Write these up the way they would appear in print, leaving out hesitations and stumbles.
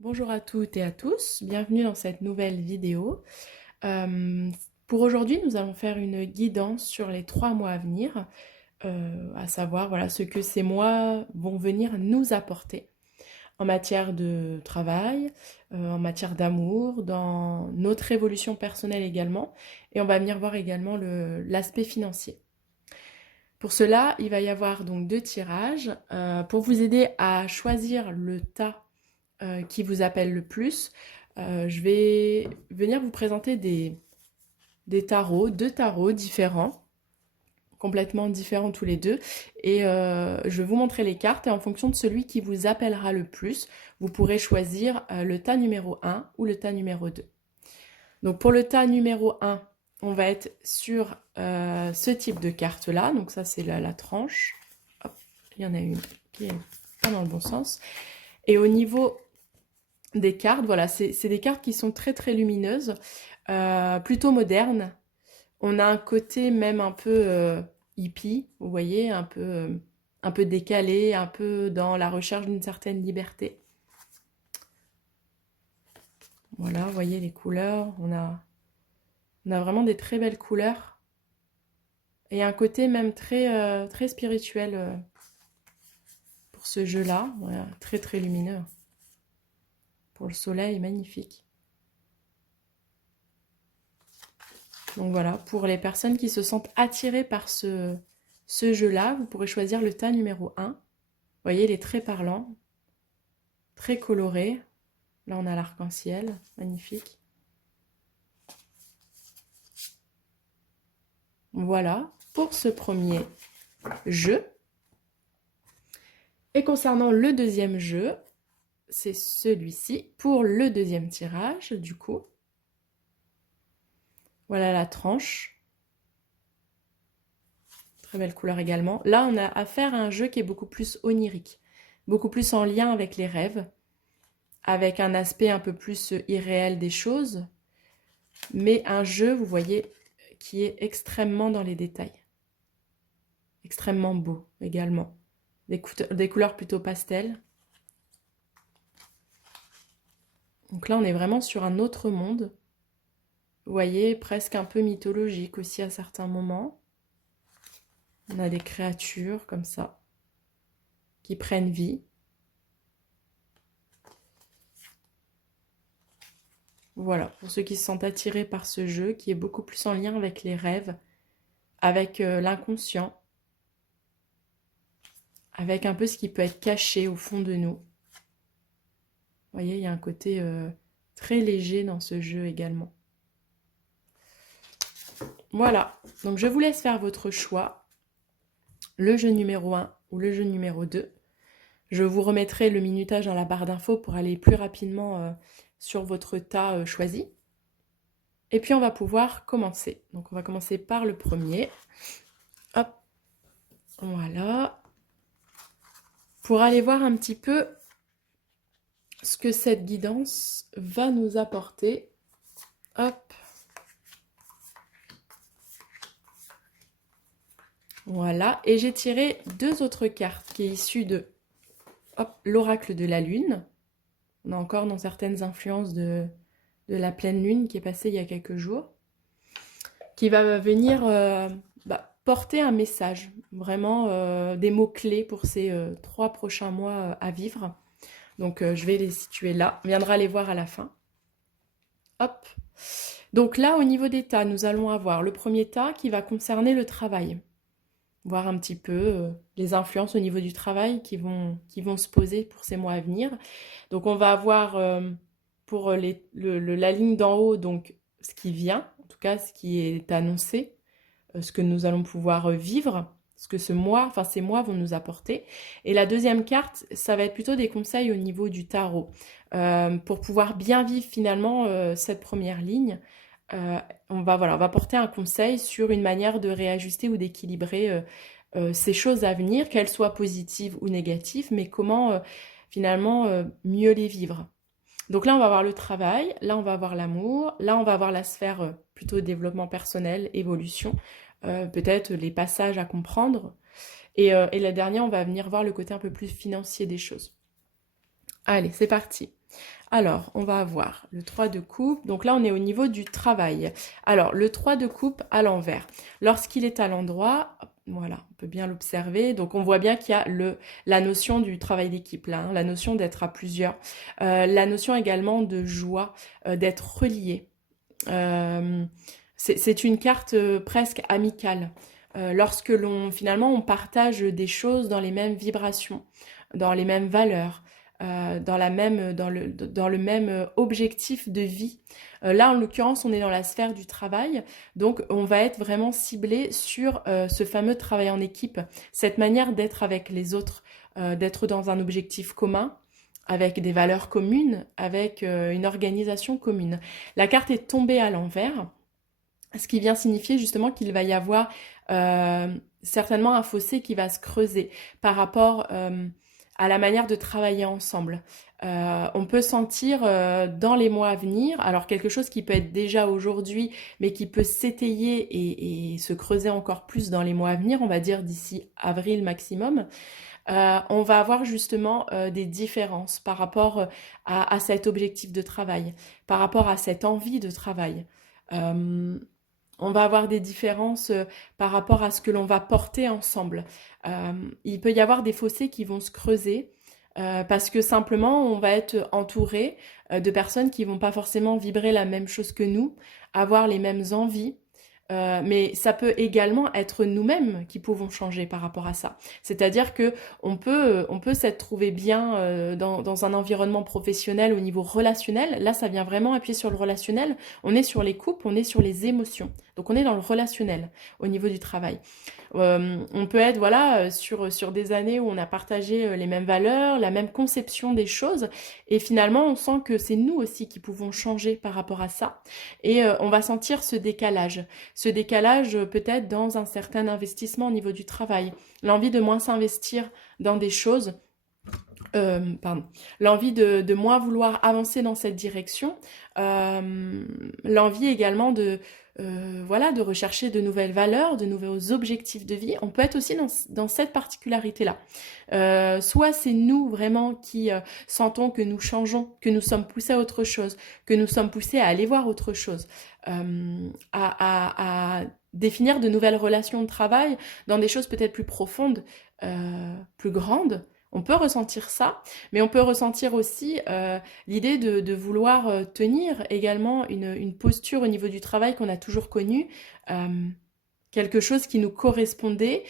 Bonjour à toutes et à tous, bienvenue dans cette nouvelle vidéo. Euh, pour aujourd'hui, nous allons faire une guidance sur les 3 mois à venir, à savoir voilà, ce que ces mois vont venir nous apporter en matière de travail, en matière d'amour, dans notre évolution personnelle également, et on va venir voir également l'aspect financier. Pour cela, il va y avoir donc 2 tirages pour vous aider à choisir le tas qui vous appelle le plus. Je vais venir vous présenter des tarots, 2 tarots différents, complètement différents tous les deux. Et je vais vous montrer les cartes et en fonction de celui qui vous appellera le plus, vous pourrez choisir le tas numéro 1 ou le tas numéro 2. Donc pour le tas numéro 1, on va être sur ce type de carte-là. Donc ça, c'est la tranche. Hop, il y en a une qui est pas dans le bon sens. Et au niveau des cartes, voilà, c'est des cartes qui sont très très lumineuses, plutôt modernes. On a un côté même un peu hippie, vous voyez, un peu décalé, un peu dans la recherche d'une certaine liberté. Voilà, vous voyez les couleurs, on a vraiment des très belles couleurs. Et un côté même très spirituel pour ce jeu-là, voilà, très très lumineux. Pour le soleil, magnifique. Donc voilà, pour les personnes qui se sentent attirées par ce jeu-là, vous pourrez choisir le tas numéro 1. Vous voyez, il est très parlant, très coloré. Là, on a l'arc-en-ciel, magnifique. Voilà, pour ce premier jeu. Et concernant le deuxième jeu, c'est celui-ci, pour le deuxième tirage, du coup. Voilà la tranche. Très belle couleur également. Là, on a affaire à un jeu qui est beaucoup plus onirique, beaucoup plus en lien avec les rêves, avec un aspect un peu plus irréel des choses, mais un jeu, vous voyez, qui est extrêmement dans les détails. Extrêmement beau également. Des couleurs plutôt pastel. Donc là, on est vraiment sur un autre monde. Vous voyez, presque un peu mythologique aussi à certains moments. On a des créatures comme ça, qui prennent vie. Voilà, pour ceux qui se sentent attirés par ce jeu, qui est beaucoup plus en lien avec les rêves, avec l'inconscient, avec un peu ce qui peut être caché au fond de nous. Vous voyez, il y a un côté très léger dans ce jeu également. Voilà, donc je vous laisse faire votre choix, le jeu numéro 1 ou le jeu numéro 2. Je vous remettrai le minutage dans la barre d'infos pour aller plus rapidement sur votre tas choisi. Et puis on va pouvoir commencer. Donc on va commencer par le premier. Hop, voilà. Pour aller voir un petit peu ce que cette guidance va nous apporter. Hop. Voilà. Et j'ai tiré 2 autres cartes qui est issue de l'oracle de la lune. On a encore dans certaines influences de la pleine lune qui est passée il y a quelques jours. Qui va venir porter un message. Vraiment des mots-clés pour ces 3 prochains mois à vivre. Donc je vais les situer là. On viendra les voir à la fin. Hop. Donc là, au niveau des tas, nous allons avoir le premier tas qui va concerner le travail. Voir un petit peu les influences au niveau du travail qui vont se poser pour ces mois à venir. Donc on va avoir pour la ligne d'en haut, donc ce qui vient, en tout cas ce qui est annoncé, ce que nous allons pouvoir vivre, ce que ces mois vont nous apporter. Et la deuxième carte, ça va être plutôt des conseils au niveau du tarot. Pour pouvoir bien vivre finalement cette première ligne, on va porter un conseil sur une manière de réajuster ou d'équilibrer ces choses à venir, qu'elles soient positives ou négatives, mais comment finalement mieux les vivre. Donc là, on va avoir le travail, là, on va avoir l'amour, là, on va avoir la sphère plutôt développement personnel, évolution, peut-être les passages à comprendre. Et la dernière, on va venir voir le côté un peu plus financier des choses. Allez, c'est parti. Alors, on va avoir le 3 de coupe. Donc là, on est au niveau du travail. Alors, le 3 de coupe à l'envers. Lorsqu'il est à l'endroit, voilà, on peut bien l'observer. Donc, on voit bien qu'il y a la notion du travail d'équipe là, hein, la notion d'être à plusieurs. La notion également de joie, d'être relié. Euh, c'est une carte presque amicale. Lorsque finalement, on partage des choses dans les mêmes vibrations, dans les mêmes valeurs, dans le même objectif de vie. Là, en l'occurrence, on est dans la sphère du travail, donc on va être vraiment ciblé sur ce fameux travail en équipe, cette manière d'être avec les autres, d'être dans un objectif commun, avec des valeurs communes, avec une organisation commune. La carte est tombée à l'envers, ce qui vient signifier justement qu'il va y avoir certainement un fossé qui va se creuser par rapport à la manière de travailler ensemble. On peut sentir dans les mois à venir, alors quelque chose qui peut être déjà aujourd'hui, mais qui peut s'étayer et se creuser encore plus dans les mois à venir, on va dire d'ici avril maximum, on va avoir justement des différences par rapport à cet objectif de travail, par rapport à cette envie de travail. Euh, on va avoir des différences par rapport à ce que l'on va porter ensemble. Il peut y avoir des fossés qui vont se creuser parce que simplement on va être entouré de personnes qui vont pas forcément vibrer la même chose que nous, avoir les mêmes envies. Mais ça peut également être nous-mêmes qui pouvons changer par rapport à ça. C'est-à-dire que on peut s'être trouvé bien dans un environnement professionnel au niveau relationnel. Là, ça vient vraiment appuyer sur le relationnel. On est sur les couples, on est sur les émotions. Donc on est dans le relationnel au niveau du travail. On peut être voilà sur des années où on a partagé les mêmes valeurs, la même conception des choses, et finalement on sent que c'est nous aussi qui pouvons changer par rapport à ça, et on va sentir ce décalage peut-être dans un certain investissement au niveau du travail, l'envie de moins s'investir dans des choses. Pardon, l'envie de moins vouloir avancer dans cette direction, l'envie également voilà, de rechercher de nouvelles valeurs, de nouveaux objectifs de vie. On peut être aussi dans cette particularité-là. Soit c'est nous vraiment qui sentons que nous changeons, que nous sommes poussés à autre chose, que nous sommes poussés à aller voir autre chose, à définir de nouvelles relations de travail dans des choses peut-être plus profondes, plus grandes. On peut ressentir ça, mais on peut ressentir aussi l'idée de vouloir tenir également une posture au niveau du travail qu'on a toujours connue, euh, quelque chose qui nous correspondait,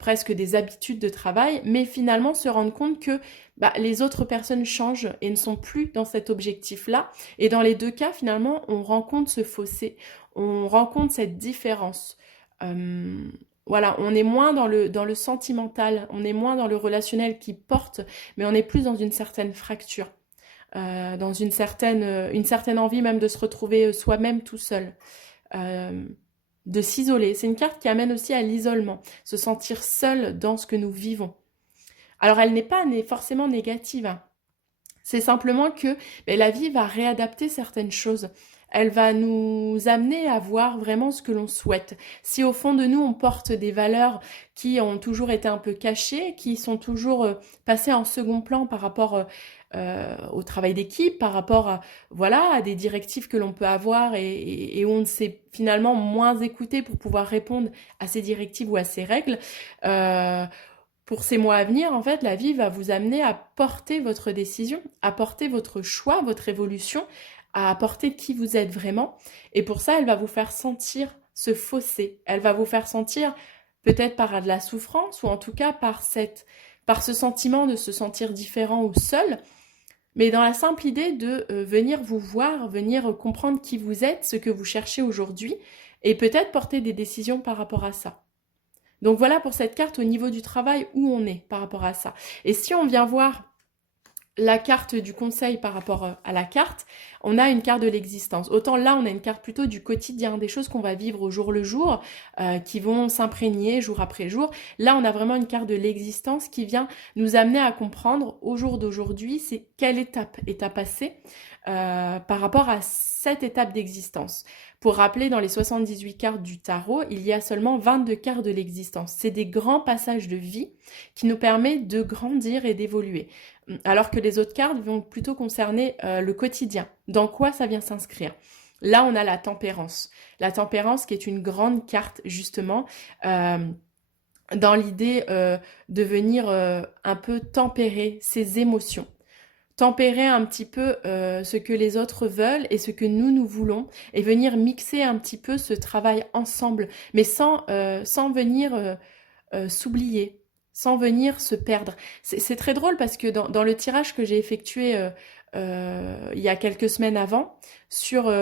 presque des habitudes de travail, mais finalement se rendre compte que bah, les autres personnes changent et ne sont plus dans cet objectif-là. Et dans les deux cas, finalement, on rencontre ce fossé, on rencontre cette différence. Euh, voilà, on est moins dans le sentimental, on est moins dans le relationnel qui porte, mais on est plus dans une certaine fracture, dans une certaine envie même de se retrouver soi-même tout seul, euh, de s'isoler. C'est une carte qui amène aussi à l'isolement, se sentir seul dans ce que nous vivons. Alors elle n'est pas forcément négative, hein. C'est simplement que ben, la vie va réadapter certaines choses. Elle va nous amener à voir vraiment ce que l'on souhaite. Si au fond de nous, on porte des valeurs qui ont toujours été un peu cachées, qui sont toujours passées en second plan par rapport au travail d'équipe, par rapport à, voilà, à des directives que l'on peut avoir et où on ne s'est finalement moins écouté pour pouvoir répondre à ces directives ou à ces règles, euh, pour ces mois à venir, en fait, la vie va vous amener à porter votre décision, à porter votre choix, votre évolution, à porter qui vous êtes vraiment. Et pour ça, elle va vous faire sentir ce fossé. Elle va vous faire sentir peut-être par de la souffrance ou en tout cas par ce sentiment de se sentir différent ou seul, mais dans la simple idée de venir vous voir, venir comprendre qui vous êtes, ce que vous cherchez aujourd'hui, et peut-être porter des décisions par rapport à ça. Donc voilà pour cette carte au niveau du travail où on est par rapport à ça. Et si on vient voir la carte du conseil par rapport à la carte, on a une carte de l'existence. Autant là, on a une carte plutôt du quotidien, des choses qu'on va vivre au jour le jour, qui vont s'imprégner jour après jour. Là, on a vraiment une carte de l'existence qui vient nous amener à comprendre au jour d'aujourd'hui, c'est quelle étape est à passer par rapport à cette étape d'existence. Pour rappeler, dans les 78 cartes du tarot, il y a seulement 22 cartes de l'existence. C'est des grands passages de vie qui nous permettent de grandir et d'évoluer. Alors que les autres cartes vont plutôt concerner le quotidien. Dans quoi ça vient s'inscrire? Là, on a la tempérance. La tempérance qui est une grande carte, justement, euh, dans l'idée de venir un peu tempérer ses émotions. Tempérer un petit peu ce que les autres veulent et ce que nous voulons, et venir mixer un petit peu ce travail ensemble, mais sans venir s'oublier, sans venir se perdre. C'est très drôle parce que dans le tirage que j'ai effectué il y a quelques semaines avant, sur,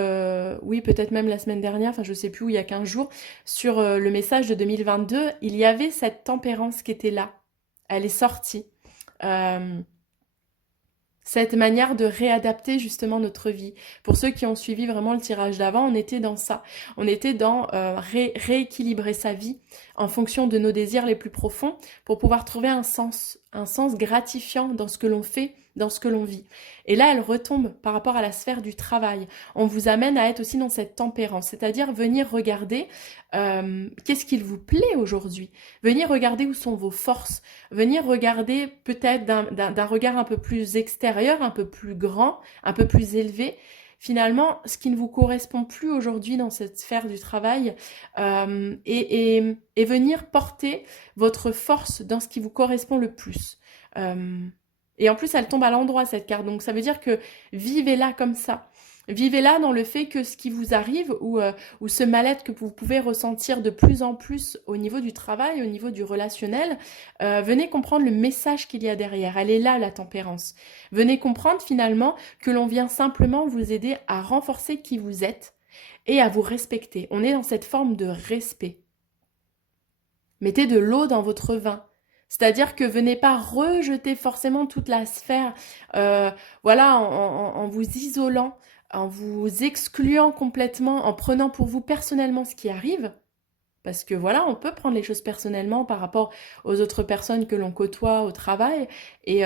oui, peut-être même la semaine dernière, enfin je sais plus, où il y a 15 jours, sur le message de 2022, il y avait cette tempérance qui était là. Elle est sortie. Euh, cette manière de réadapter justement notre vie. Pour ceux qui ont suivi vraiment le tirage d'avant, on était dans ça. On était dans rééquilibrer sa vie en fonction de nos désirs les plus profonds pour pouvoir trouver un sens gratifiant dans ce que l'on fait, dans ce que l'on vit. Et là, elle retombe par rapport à la sphère du travail. On vous amène à être aussi dans cette tempérance, c'est-à-dire venir regarder qu'est-ce qu'il vous plaît aujourd'hui. Venir regarder où sont vos forces. Venir regarder peut-être d'un regard un peu plus extérieur, un peu plus grand, un peu plus élevé, finalement, ce qui ne vous correspond plus aujourd'hui dans cette sphère du travail, et venir porter votre force dans ce qui vous correspond le plus. Et en plus, elle tombe à l'endroit, cette carte. Donc, ça veut dire que vivez-la comme ça. Vivez-la dans le fait que ce qui vous arrive ou ce mal-être que vous pouvez ressentir de plus en plus au niveau du travail, au niveau du relationnel, venez comprendre le message qu'il y a derrière. Elle est là, la tempérance. Venez comprendre finalement que l'on vient simplement vous aider à renforcer qui vous êtes et à vous respecter. On est dans cette forme de respect. Mettez de l'eau dans votre vin. C'est-à-dire que venez pas rejeter forcément toute la sphère, voilà, en vous isolant, en vous excluant complètement, en prenant pour vous personnellement ce qui arrive. Parce que voilà, on peut prendre les choses personnellement par rapport aux autres personnes que l'on côtoie au travail et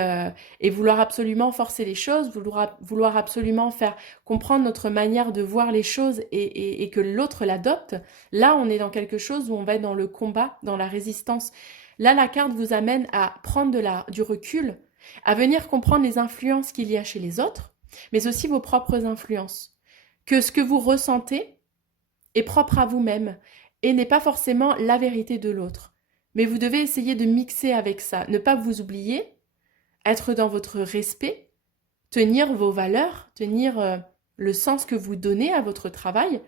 vouloir absolument forcer les choses, vouloir absolument faire comprendre notre manière de voir les choses et que l'autre l'adopte. Là, on est dans quelque chose où on va être dans le combat, dans la résistance. Là, la carte vous amène à prendre du recul, à venir comprendre les influences qu'il y a chez les autres, mais aussi vos propres influences. Que ce que vous ressentez est propre à vous-même et n'est pas forcément la vérité de l'autre. Mais vous devez essayer de mixer avec ça, ne pas vous oublier, être dans votre respect, tenir vos valeurs, tenir le sens que vous donnez à votre travail,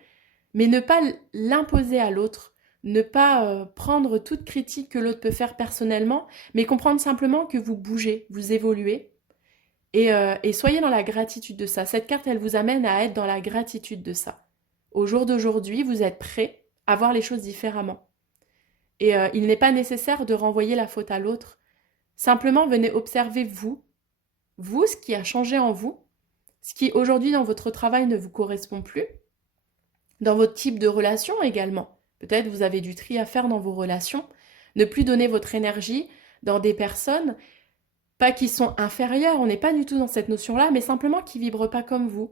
mais ne pas l'imposer à l'autre, ne pas prendre toute critique que l'autre peut faire personnellement, mais comprendre simplement que vous bougez, vous évoluez, et soyez dans la gratitude de ça. Cette carte, elle vous amène à être dans la gratitude de ça. Au jour d'aujourd'hui, vous êtes prêt à voir les choses différemment. Et il n'est pas nécessaire de renvoyer la faute à l'autre. Simplement, venez observer vous, ce qui a changé en vous, ce qui aujourd'hui dans votre travail ne vous correspond plus, dans votre type de relation également. Peut-être vous avez du tri à faire dans vos relations, ne plus donner votre énergie dans des personnes, pas qui sont inférieures, on n'est pas du tout dans cette notion-là, mais simplement qui ne vibrent pas comme vous.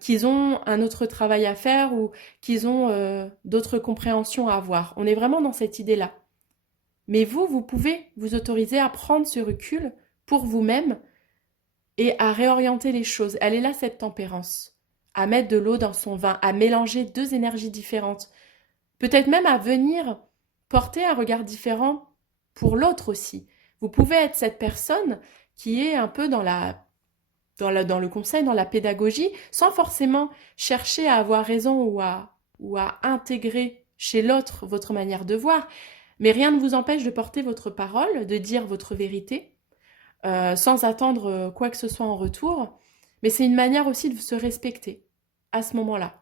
Qu'ils ont un autre travail à faire ou qu'ils ont d'autres compréhensions à avoir. On est vraiment dans cette idée-là. Mais vous pouvez vous autoriser à prendre ce recul pour vous-même et à réorienter les choses. Elle est là, cette tempérance. À mettre de l'eau dans son vin, à mélanger deux énergies différentes. Peut-être même à venir porter un regard différent pour l'autre aussi. Vous pouvez être cette personne qui est un peu dans le conseil, dans la pédagogie, sans forcément chercher à avoir raison ou à intégrer chez l'autre votre manière de voir. Mais rien ne vous empêche de porter votre parole, de dire votre vérité, sans attendre quoi que ce soit en retour. Mais c'est une manière aussi de se respecter à ce moment-là.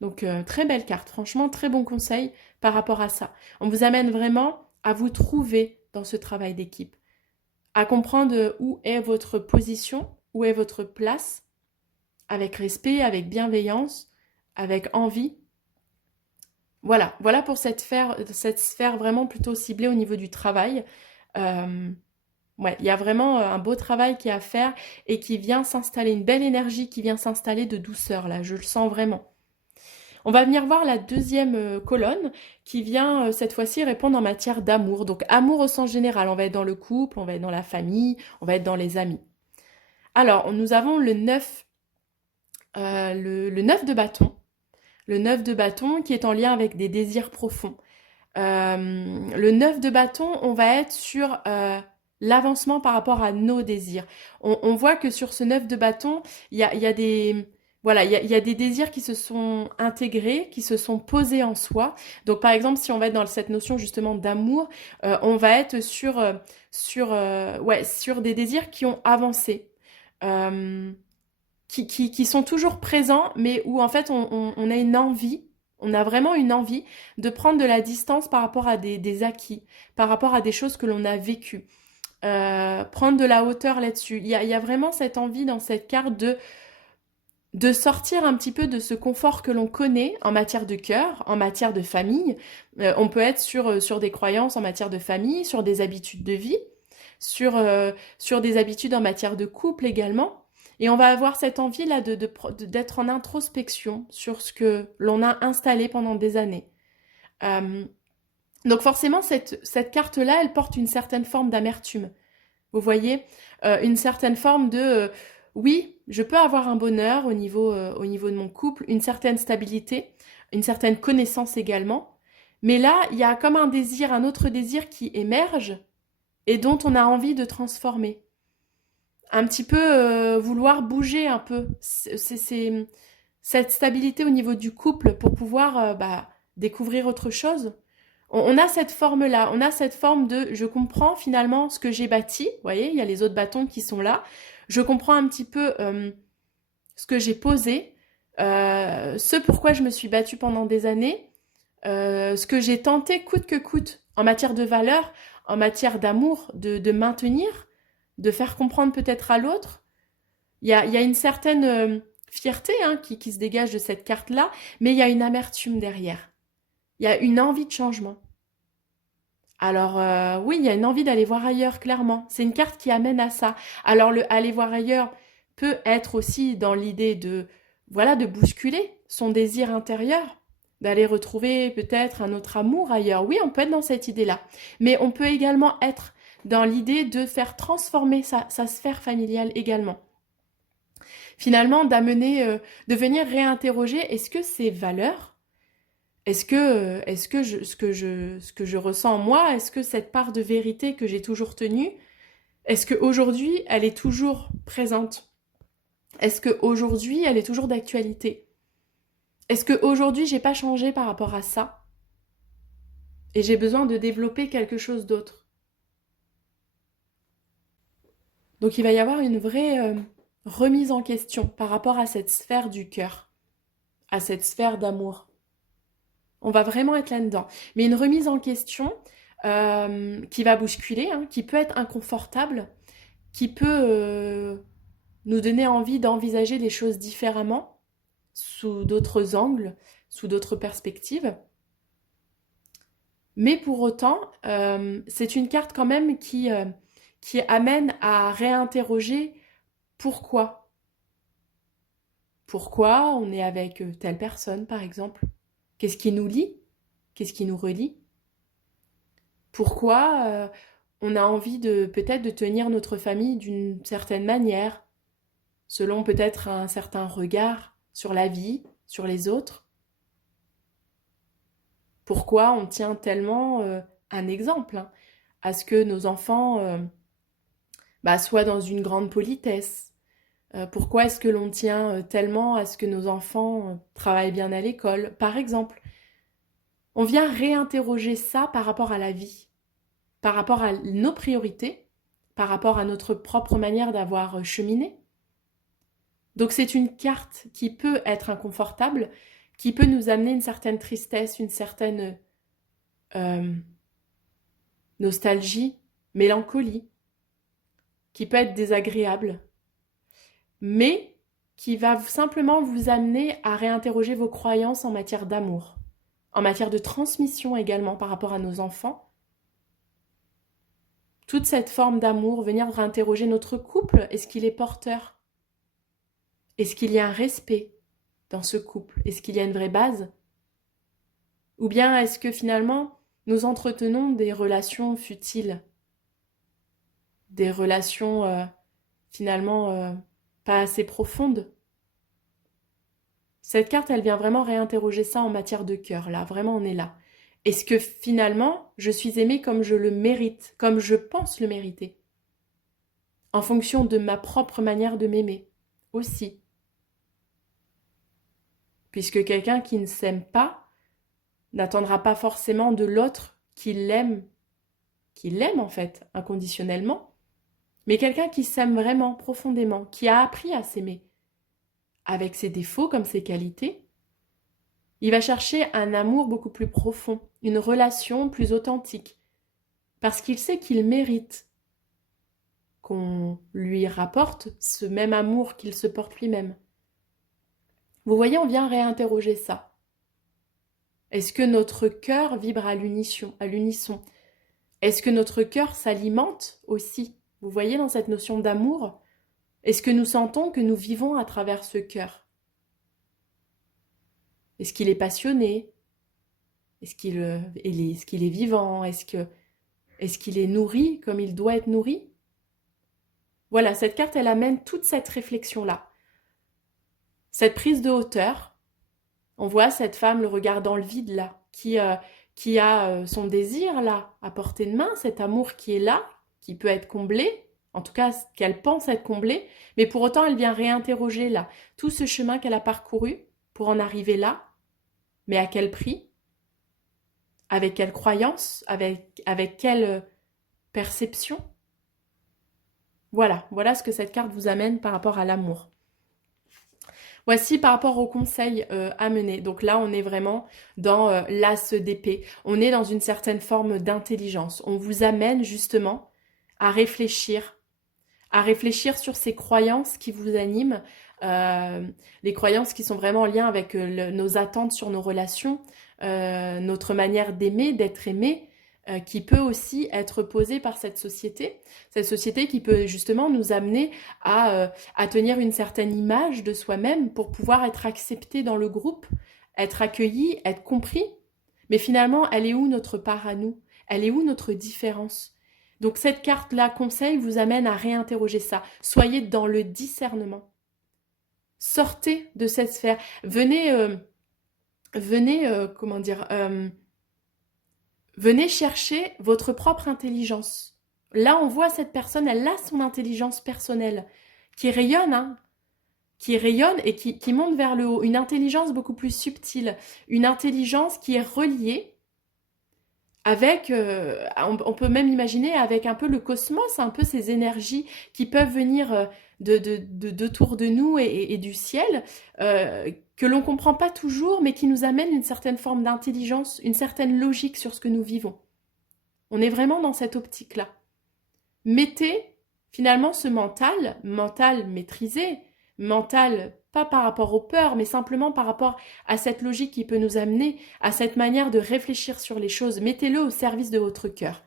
Donc, très belle carte, franchement, très bon conseil par rapport à ça. On vous amène vraiment à vous trouver dans ce travail d'équipe, à comprendre où est votre position, où est votre place, avec respect, avec bienveillance, avec envie. Voilà pour cette sphère vraiment plutôt ciblée au niveau du travail. Ouais, il y a vraiment un beau travail qui est à faire et qui vient s'installer, une belle énergie qui vient s'installer de douceur, là, je le sens vraiment. On va venir voir la deuxième colonne qui vient cette fois-ci répondre en matière d'amour. Donc amour au sens général, on va être dans le couple, on va être dans la famille, on va être dans les amis. Alors, nous avons le 9, le 9 de bâton. Le 9 de bâton qui est en lien avec des désirs profonds. Le 9 de bâton, on va être sur l'avancement par rapport à nos désirs. On voit que sur ce 9 de bâton, il y a des... Voilà, il y a des désirs qui se sont intégrés, qui se sont posés en soi. Donc, par exemple, si on va être dans cette notion justement d'amour, on va être sur des désirs qui ont avancé, euh, qui sont toujours présents, mais où en fait on a une envie, on a vraiment une envie de prendre de la distance par rapport à des acquis, par rapport à des choses que l'on a vécues. Prendre de la hauteur là-dessus. Il y a vraiment cette envie dans cette carte de sortir un petit peu de ce confort que l'on connaît en matière de cœur, en matière de famille. On peut être sur des croyances en matière de famille, sur des habitudes de vie, sur des habitudes en matière de couple également. Et on va avoir cette envie-là d'être en introspection sur ce que l'on a installé pendant des années. Euh, donc forcément, cette carte-là, elle porte une certaine forme d'amertume. Vous voyez, une certaine forme oui, je peux avoir un bonheur au niveau de mon couple, une certaine stabilité, une certaine connaissance également. Mais là, il y a comme un désir, un autre désir qui émerge et dont on a envie de transformer. Un petit peu vouloir bouger un peu. C'est cette stabilité au niveau du couple pour pouvoir découvrir autre chose. On a cette forme-là, on a cette forme de je comprends finalement ce que j'ai bâti. Vous voyez, il y a les autres bâtons qui sont là. Je comprends un petit peu ce que j'ai posé, ce pourquoi je me suis battue pendant des années, ce que j'ai tenté coûte que coûte en matière de valeur, en matière d'amour, de maintenir, de faire comprendre peut-être à l'autre. Il y a une certaine fierté qui se dégage de cette carte-là, mais il y a une amertume derrière. Il y a une envie de changement. Alors oui, il y a une envie d'aller voir ailleurs, clairement. C'est une carte qui amène à ça. Alors le aller voir ailleurs peut être aussi dans l'idée voilà, de bousculer son désir intérieur, d'aller retrouver peut-être un autre amour ailleurs. Oui, on peut être dans cette idée-là. Mais on peut également être dans l'idée de faire transformer sa sphère familiale également. Finalement, de venir réinterroger, est-ce que ces valeurs, ce que je ressens en moi, est-ce que cette part de vérité que j'ai toujours tenue, est-ce qu'aujourd'hui, elle est toujours présente? Est-ce qu'aujourd'hui, elle est toujours d'actualité? Est-ce qu'aujourd'hui, j'ai pas changé par rapport à ça? Et j'ai besoin de développer quelque chose d'autre. Donc il va y avoir une vraie remise en question par rapport à cette sphère du cœur, à cette sphère d'amour. On va vraiment être là-dedans. Mais une remise en question qui va bousculer, qui peut être inconfortable, qui peut nous donner envie d'envisager les choses différemment, sous d'autres angles, sous d'autres perspectives. Mais pour autant, c'est une carte quand même qui amène à réinterroger pourquoi. Pourquoi on est avec telle personne, par exemple? Qu'est-ce qui nous lie? Qu'est-ce qui nous relie? Pourquoi on a envie de peut-être de tenir notre famille d'une certaine manière, selon peut-être un certain regard sur la vie, sur les autres? Pourquoi on tient tellement, un exemple, à ce que nos enfants soient dans une grande politesse? Pourquoi est-ce que l'on tient tellement à ce que nos enfants travaillent bien à l'école, par exemple? On vient réinterroger ça par rapport à la vie, par rapport à nos priorités, par rapport à notre propre manière d'avoir cheminé. Donc c'est une carte qui peut être inconfortable, qui peut nous amener une certaine tristesse, une certaine euh, nostalgie, mélancolie, qui peut être désagréable, mais qui va simplement vous amener à réinterroger vos croyances en matière d'amour, en matière de transmission également par rapport à nos enfants. Toute cette forme d'amour, venir réinterroger notre couple, est-ce qu'il est porteur? Est-ce qu'il y a un respect dans ce couple? Est-ce qu'il y a une vraie base? Ou bien est-ce que finalement, nous entretenons des relations futiles, des relations finalement pas assez profondes? Cette carte, elle vient vraiment réinterroger ça en matière de cœur, là, vraiment on est là. Est-ce que finalement, je suis aimée comme je le mérite, comme je pense le mériter, en fonction de ma propre manière de m'aimer aussi? Puisque quelqu'un qui ne s'aime pas n'attendra pas forcément de l'autre qu'il l'aime en fait, inconditionnellement, mais quelqu'un qui s'aime vraiment profondément, qui a appris à s'aimer, avec ses défauts comme ses qualités. Il va chercher un amour beaucoup plus profond, une relation plus authentique, parce qu'il sait qu'il mérite qu'on lui rapporte ce même amour qu'il se porte lui-même. Vous voyez, on vient réinterroger ça. Est-ce que notre cœur vibre à l'unisson? Est-ce que notre cœur s'alimente aussi? Vous voyez, dans cette notion d'amour, est-ce que nous sentons que nous vivons à travers ce cœur? Est-ce qu'il est passionné? Est-ce qu'il est vivant? Est-ce qu'il est nourri comme il doit être nourri? Voilà, cette carte, elle amène toute cette réflexion-là. Cette prise de hauteur. On voit cette femme, le regard dans le vide, là, qui a son désir, là, à portée de main, cet amour qui est là, qui peut être comblé, en tout cas, qu'elle pense être comblé, mais pour autant, elle vient réinterroger, là, tout ce chemin qu'elle a parcouru pour en arriver là, mais à quel prix? Avec quelle croyance? Avec quelle perception? Voilà ce que cette carte vous amène par rapport à l'amour. Voici par rapport aux conseils à mener. Donc là, on est vraiment dans l'as d'épée. On est dans une certaine forme d'intelligence. On vous amène justement à réfléchir sur ces croyances qui vous animent, les croyances qui sont vraiment en lien avec nos attentes sur nos relations, notre manière d'aimer, d'être aimé, qui peut aussi être posée par cette société qui peut justement nous amener à tenir une certaine image de soi-même pour pouvoir être accepté dans le groupe, être accueilli, être compris. Mais finalement, elle est où notre part à nous? Elle est où notre différence? Donc cette carte-là, conseil, vous amène à réinterroger ça. Soyez dans le discernement. Sortez de cette sphère. Venez chercher votre propre intelligence. Là, on voit cette personne, elle a son intelligence personnelle qui rayonne, et qui monte vers le haut. Une intelligence beaucoup plus subtile, une intelligence qui est reliée avec, on peut même imaginer avec un peu le cosmos, un peu ces énergies qui peuvent venir d'autour de nous et du ciel, que l'on ne comprend pas toujours, mais qui nous amènent une certaine forme d'intelligence, une certaine logique sur ce que nous vivons. On est vraiment dans cette optique-là. Mettez finalement ce mental maîtrisé, mental pas par rapport aux peurs, mais simplement par rapport à cette logique qui peut nous amener à cette manière de réfléchir sur les choses. Mettez-le au service de votre cœur.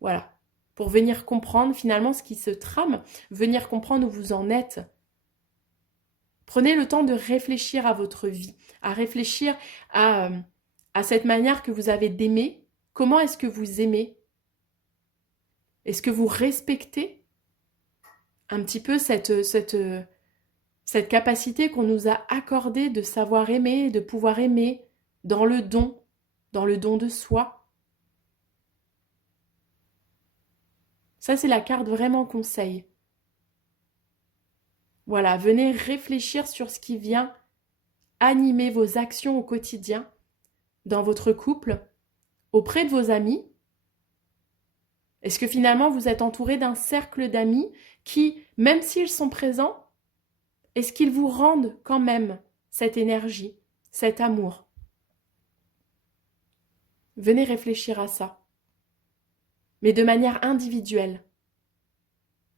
Voilà. Pour venir comprendre finalement ce qui se trame, venir comprendre où vous en êtes. Prenez le temps de réfléchir à votre vie, à réfléchir à cette manière que vous avez d'aimer. Comment est-ce que vous aimez? Est-ce que vous respectez un petit peu cette capacité qu'on nous a accordée de savoir aimer, de pouvoir aimer dans le don de soi? Ça, c'est la carte vraiment conseil. Voilà, venez réfléchir sur ce qui vient animer vos actions au quotidien, dans votre couple, auprès de vos amis. Est-ce que finalement vous êtes entouré d'un cercle d'amis qui, même s'ils sont présents, est-ce qu'ils vous rendent quand même cette énergie, cet amour? Venez réfléchir à ça, mais de manière individuelle,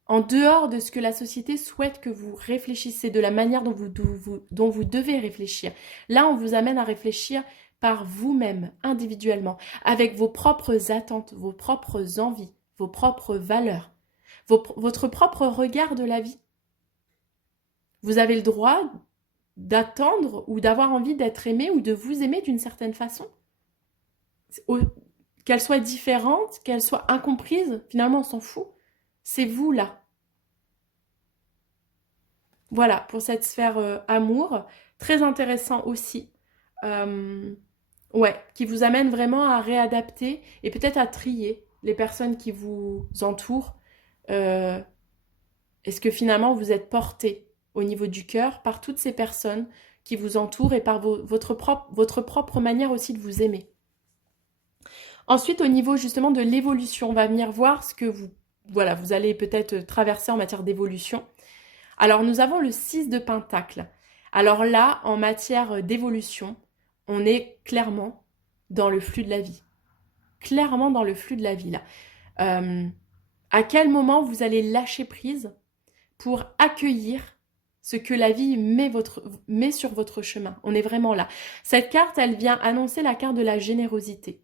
en dehors de ce que la société souhaite que vous réfléchissiez, de la manière dont vous devez réfléchir. Là, on vous amène à réfléchir par vous-même, individuellement, avec vos propres attentes, vos propres envies, vos propres valeurs, votre propre regard de la vie. Vous avez le droit d'attendre ou d'avoir envie d'être aimé ou de vous aimer d'une certaine façon. qu'elle soit différente, qu'elle soit incomprise, finalement on s'en fout. C'est vous là. Voilà, pour cette sphère amour, très intéressant aussi. Euh, ouais, qui vous amène vraiment à réadapter et peut-être à trier les personnes qui vous entourent. Euh, Est-ce que finalement vous êtes porté au niveau du cœur par toutes ces personnes qui vous entourent et par votre propre manière aussi de vous aimer. Ensuite, au niveau justement de l'évolution, on va venir voir ce que voilà, vous allez peut-être traverser en matière d'évolution. Alors, nous avons le 6 de Pentacle. Alors là, en matière d'évolution, on est clairement dans le flux de la vie. Clairement dans le flux de la vie, là. À quel moment vous allez lâcher prise pour accueillir ce que la vie met sur votre chemin. On est vraiment là. Cette carte, elle vient annoncer la carte de la générosité.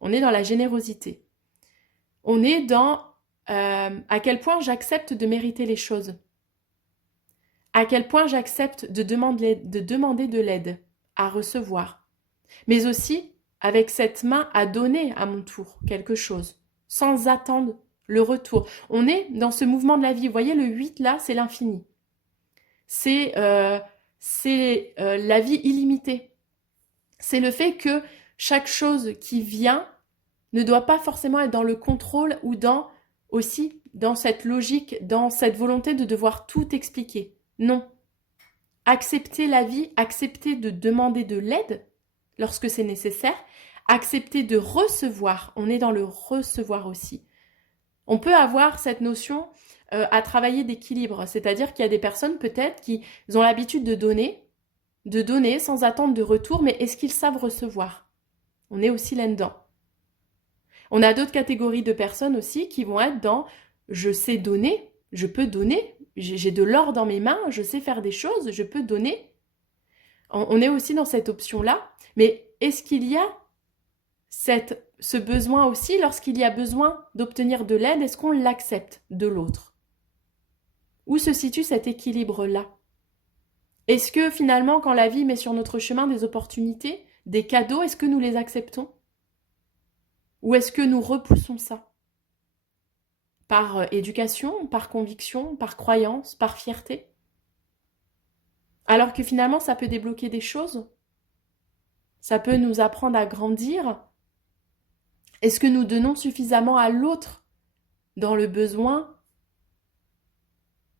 On est dans la générosité. On est dans à quel point j'accepte de mériter les choses. À quel point j'accepte de demander de l'aide, à recevoir. Mais aussi avec cette main à donner à mon tour quelque chose, sans attendre le retour. On est dans ce mouvement de la vie. Vous voyez, le 8 là, c'est l'infini. C'est la vie illimitée. C'est le fait que chaque chose qui vient ne doit pas forcément être dans le contrôle ou aussi dans cette logique, dans cette volonté de devoir tout expliquer. Non. Accepter la vie, accepter de demander de l'aide lorsque c'est nécessaire, accepter de recevoir. On est dans le recevoir aussi. On peut avoir cette notion à travailler d'équilibre, c'est-à-dire qu'il y a des personnes peut-être qui ont l'habitude de donner sans attendre de retour, mais est-ce qu'ils savent recevoir? On est aussi là-dedans. On a d'autres catégories de personnes aussi qui vont être dans je sais donner, je peux donner, j'ai de l'or dans mes mains, je sais faire des choses, je peux donner. On est aussi dans cette option-là, mais est-ce qu'il y a ce besoin aussi, lorsqu'il y a besoin d'obtenir de l'aide, est-ce qu'on l'accepte de l'autre? Où se situe cet équilibre-là? Est-ce que finalement, quand la vie met sur notre chemin des opportunités, des cadeaux, est-ce que nous les acceptons? Ou est-ce que nous repoussons ça? Par éducation, par conviction, par croyance, par fierté? Alors que finalement, ça peut débloquer des choses. Ça peut nous apprendre à grandir. Est-ce que nous donnons suffisamment à l'autre dans le besoin?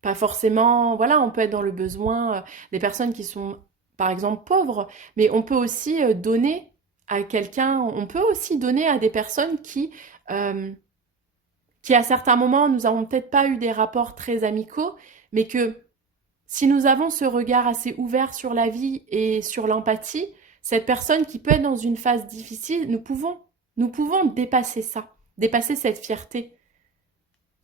Pas forcément, voilà, on peut être dans le besoin des personnes qui sont, par exemple, pauvres, mais on peut aussi donner à quelqu'un, on peut aussi donner à des personnes qui à certains moments, nous n'avons peut-être pas eu des rapports très amicaux, mais que si nous avons ce regard assez ouvert sur la vie et sur l'empathie, cette personne qui peut être dans une phase difficile, nous pouvons dépasser ça, dépasser cette fierté.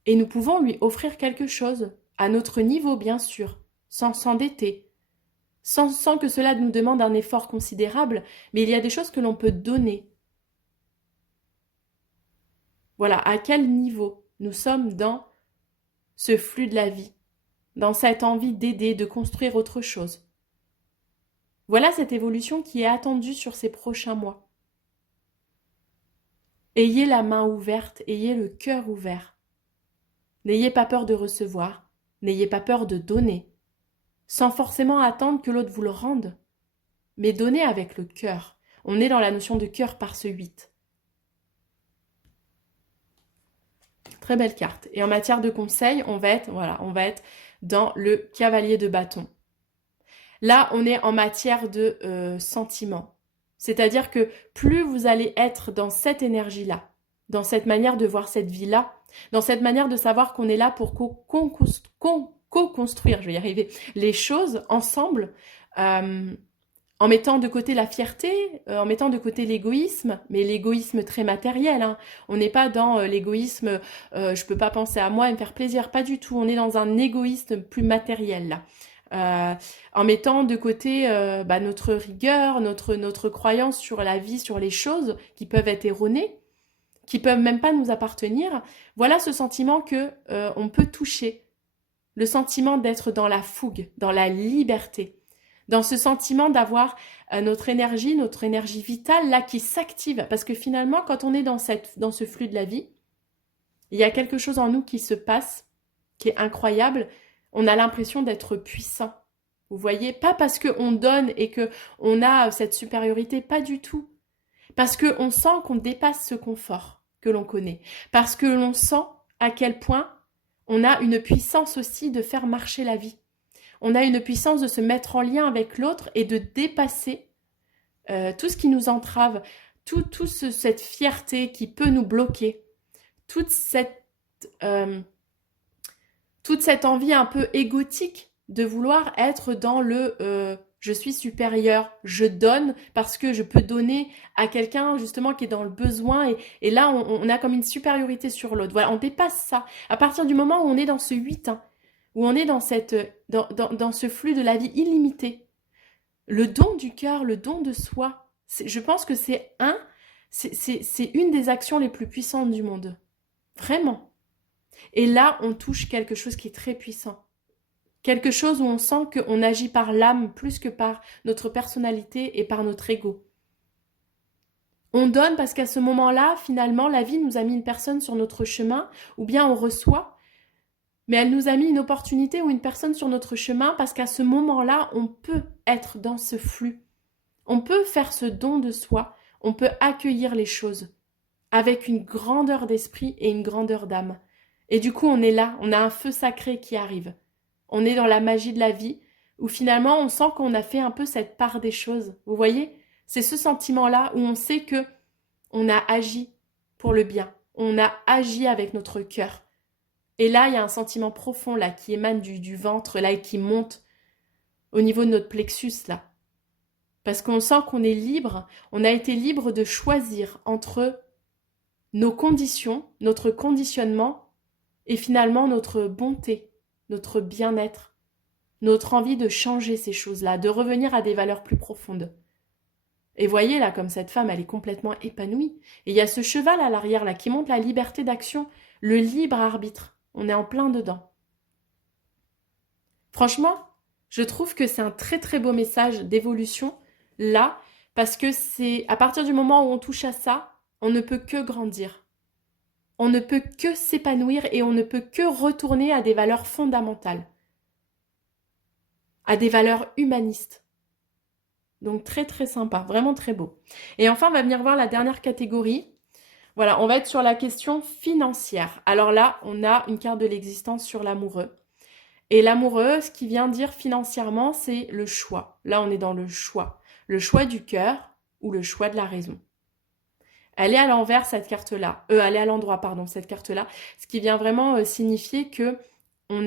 Et nous pouvons lui offrir quelque chose, à notre niveau bien sûr, sans s'endetter, sans que cela nous demande un effort considérable, mais il y a des choses que l'on peut donner. Voilà, à quel niveau nous sommes dans ce flux de la vie, dans cette envie d'aider, de construire autre chose. Voilà cette évolution qui est attendue sur ces prochains mois. Ayez la main ouverte, ayez le cœur ouvert. N'ayez pas peur de recevoir, n'ayez pas peur de donner, sans forcément attendre que l'autre vous le rende, mais donnez avec le cœur. On est dans la notion de cœur par ce 8. Très belle carte. Et en matière de conseils, on va être dans le cavalier de bâton. Là, on est en matière de sentiments. C'est-à-dire que plus vous allez être dans cette énergie-là, dans cette manière de voir cette vie-là, dans cette manière de savoir qu'on est là pour co-construire, je vais y arriver, les choses ensemble, en mettant de côté la fierté, en mettant de côté l'égoïsme, mais l'égoïsme très matériel. Hein. On n'est pas dans l'égoïsme, je peux pas penser à moi et me faire plaisir, pas du tout. On est dans un égoïsme plus matériel là. En mettant de côté notre rigueur, notre croyance sur la vie, sur les choses qui peuvent être erronées, qui peuvent même pas nous appartenir. Voilà ce sentiment que on peut toucher, le sentiment d'être dans la fougue, dans la liberté. dans ce sentiment d'avoir notre énergie vitale là qui s'active. Parce que finalement, quand on est dans ce flux de la vie, il y a quelque chose en nous qui se passe, qui est incroyable. On a l'impression d'être puissant. Vous voyez, pas parce qu'on donne et qu'on a cette supériorité, pas du tout. Parce qu'on sent qu'on dépasse ce confort que l'on connaît. Parce que l'on sent à quel point on a une puissance aussi de faire marcher la vie. On a une puissance de se mettre en lien avec l'autre et de dépasser tout ce qui nous entrave, cette fierté qui peut nous bloquer, toute cette envie un peu égotique de vouloir être dans le je suis supérieur, je donne parce que je peux donner à quelqu'un justement qui est dans le besoin et là on a comme une supériorité sur l'autre. Voilà, on dépasse ça. À partir du moment où on est dans ce 8, où on est dans ce flux de la vie illimité, le don du cœur, le don de soi, je pense que c'est une des actions les plus puissantes du monde. Vraiment. Et là, on touche quelque chose qui est très puissant. Quelque chose où on sent qu'on agit par l'âme plus que par notre personnalité et par notre ego. On donne parce qu'à ce moment-là, finalement, la vie nous a mis une personne sur notre chemin, ou bien on reçoit, mais elle nous a mis une opportunité ou une personne sur notre chemin parce qu'à ce moment-là, on peut être dans ce flux. On peut faire ce don de soi, on peut accueillir les choses avec une grandeur d'esprit et une grandeur d'âme. Et du coup, on est là, on a un feu sacré qui arrive. On est dans la magie de la vie, où finalement, on sent qu'on a fait un peu cette part des choses. Vous voyez ? C'est ce sentiment-là où on sait que on a agi pour le bien. On a agi avec notre cœur. Et là, il y a un sentiment profond là qui émane du ventre là et qui monte au niveau de notre plexus là. Parce qu'on sent qu'on est libre, on a été libre de choisir entre nos conditions, notre conditionnement et finalement notre bonté, notre bien-être, notre envie de changer ces choses-là, de revenir à des valeurs plus profondes. Et voyez là, comme cette femme, elle est complètement épanouie. Et il y a ce cheval à l'arrière là qui montre la liberté d'action, le libre arbitre. On est en plein dedans. Franchement, je trouve que c'est un très très beau message d'évolution là, parce que c'est à partir du moment où on touche à ça, on ne peut que grandir. On ne peut que s'épanouir et on ne peut que retourner à des valeurs fondamentales, à des valeurs humanistes. Donc très très sympa, vraiment très beau. Et enfin, on va venir voir la dernière catégorie. Voilà, on va être sur la question financière. Alors là, on a une carte de l'existence sur l'amoureux. Et l'amoureux, ce qui vient dire financièrement, c'est le choix. Là, on est dans le choix. Le choix du cœur ou le choix de la raison. Elle est à l'envers, cette carte-là. Elle est à l'endroit, pardon, cette carte-là. Ce qui vient vraiment signifier que on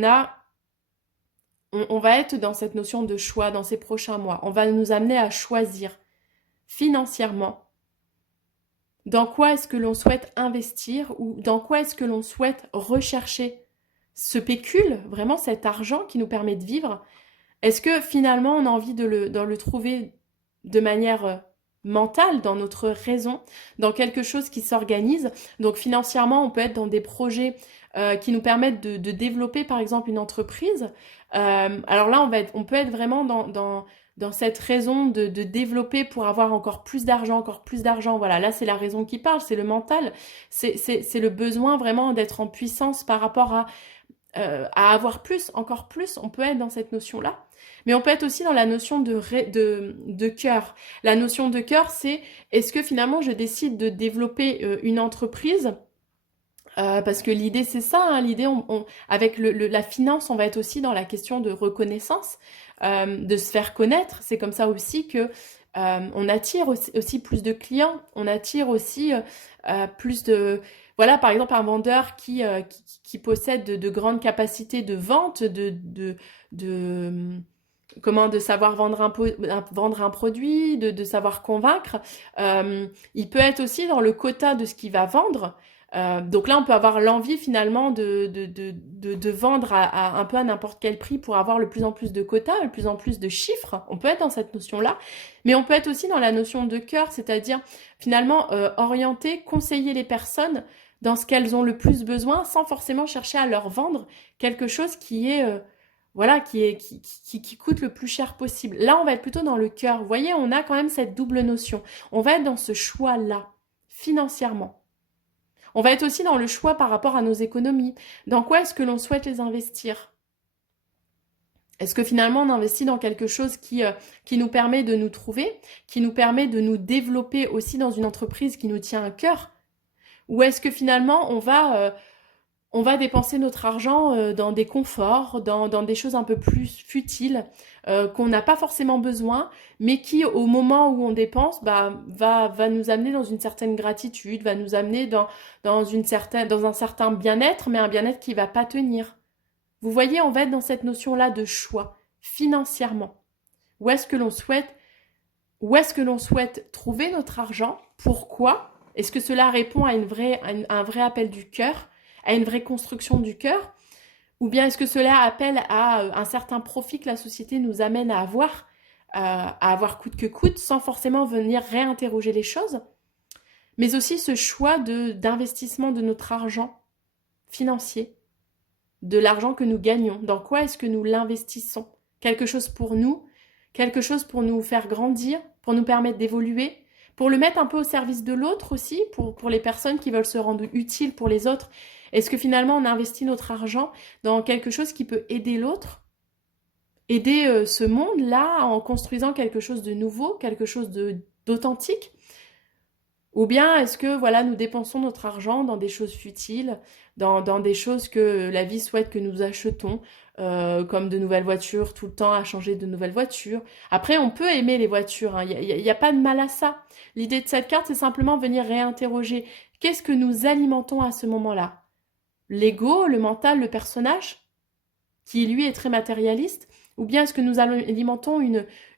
va être dans cette notion de choix dans ces prochains mois. On va nous amener à choisir financièrement dans quoi est-ce que l'on souhaite investir ou dans quoi est-ce que l'on souhaite rechercher ce pécule, vraiment cet argent qui nous permet de vivre. Est-ce que finalement on a envie de le trouver de manière mentale, dans notre raison, dans quelque chose qui s'organise. Donc financièrement, on peut être dans des projets qui nous permettent de développer par exemple une entreprise. Alors là, on peut être vraiment dans cette raison de développer pour avoir encore plus d'argent, encore plus d'argent. Voilà, là c'est la raison qui parle, c'est le mental, c'est le besoin vraiment d'être en puissance par rapport à avoir plus, encore plus. On peut être dans cette notion-là. Mais on peut être aussi dans la notion de cœur. La notion de cœur, c'est est-ce que finalement je décide de développer une entreprise parce que l'idée c'est ça, hein, l'idée avec la finance, on va être aussi dans la question de reconnaissance, de se faire connaître. C'est comme ça aussi que on attire aussi plus de clients, on attire aussi plus de... Voilà, par exemple, un vendeur qui possède de grandes capacités de vente, de savoir vendre un produit, de savoir convaincre. Il peut être aussi dans le quota de ce qu'il va vendre. Donc là, on peut avoir l'envie finalement de vendre un peu à n'importe quel prix pour avoir le plus en plus de quotas, le plus en plus de chiffres. On peut être dans cette notion-là, mais on peut être aussi dans la notion de cœur, c'est-à-dire finalement orienter, conseiller les personnes dans ce qu'elles ont le plus besoin sans forcément chercher à leur vendre quelque chose qui est voilà, qui coûte le plus cher possible. Là, on va être plutôt dans le cœur. Vous voyez, on a quand même cette double notion. On va être dans ce choix-là, financièrement. On va être aussi dans le choix par rapport à nos économies. Dans quoi est-ce que l'on souhaite les investir? Est-ce que finalement on investit dans quelque chose qui nous permet de nous trouver, qui nous permet de nous développer aussi dans une entreprise qui nous tient à cœur? Ou est-ce que finalement on va dépenser notre argent dans des conforts, dans des choses un peu plus futiles, qu'on n'a pas forcément besoin, mais qui, au moment où on dépense, va nous amener dans une certaine gratitude, va nous amener dans un certain bien-être, mais un bien-être qui ne va pas tenir. Vous voyez, on va être dans cette notion-là de choix, financièrement. Où est-ce que l'on souhaite, où est-ce que l'on souhaite trouver notre argent? Pourquoi? Est-ce que cela répond à un vrai appel du cœur, à une vraie construction du cœur? Ou bien est-ce que cela appelle à un certain profit que la société nous amène à avoir coûte que coûte, sans forcément venir réinterroger les choses? Mais aussi ce choix d'investissement de notre argent financier, de l'argent que nous gagnons. Dans quoi est-ce que nous l'investissons? Quelque chose pour nous faire grandir, pour nous permettre d'évoluer, pour le mettre un peu au service de l'autre aussi, pour les personnes qui veulent se rendre utiles pour les autres. Est-ce que finalement on investit notre argent dans quelque chose qui peut aider l'autre? Aider ce monde-là en construisant quelque chose de nouveau, quelque chose d'authentique? Ou bien est-ce que voilà, nous dépensons notre argent dans des choses futiles, dans des choses que la vie souhaite que nous achetons, comme de nouvelles voitures, tout le temps à changer de nouvelles voitures. Après, on peut aimer les voitures, hein, y a pas de mal à ça. L'idée de cette carte, c'est simplement venir réinterroger. Qu'est-ce que nous alimentons à ce moment-là? L'ego, le mental, le personnage, qui lui est très matérialiste? Ou bien est-ce que nous alimentons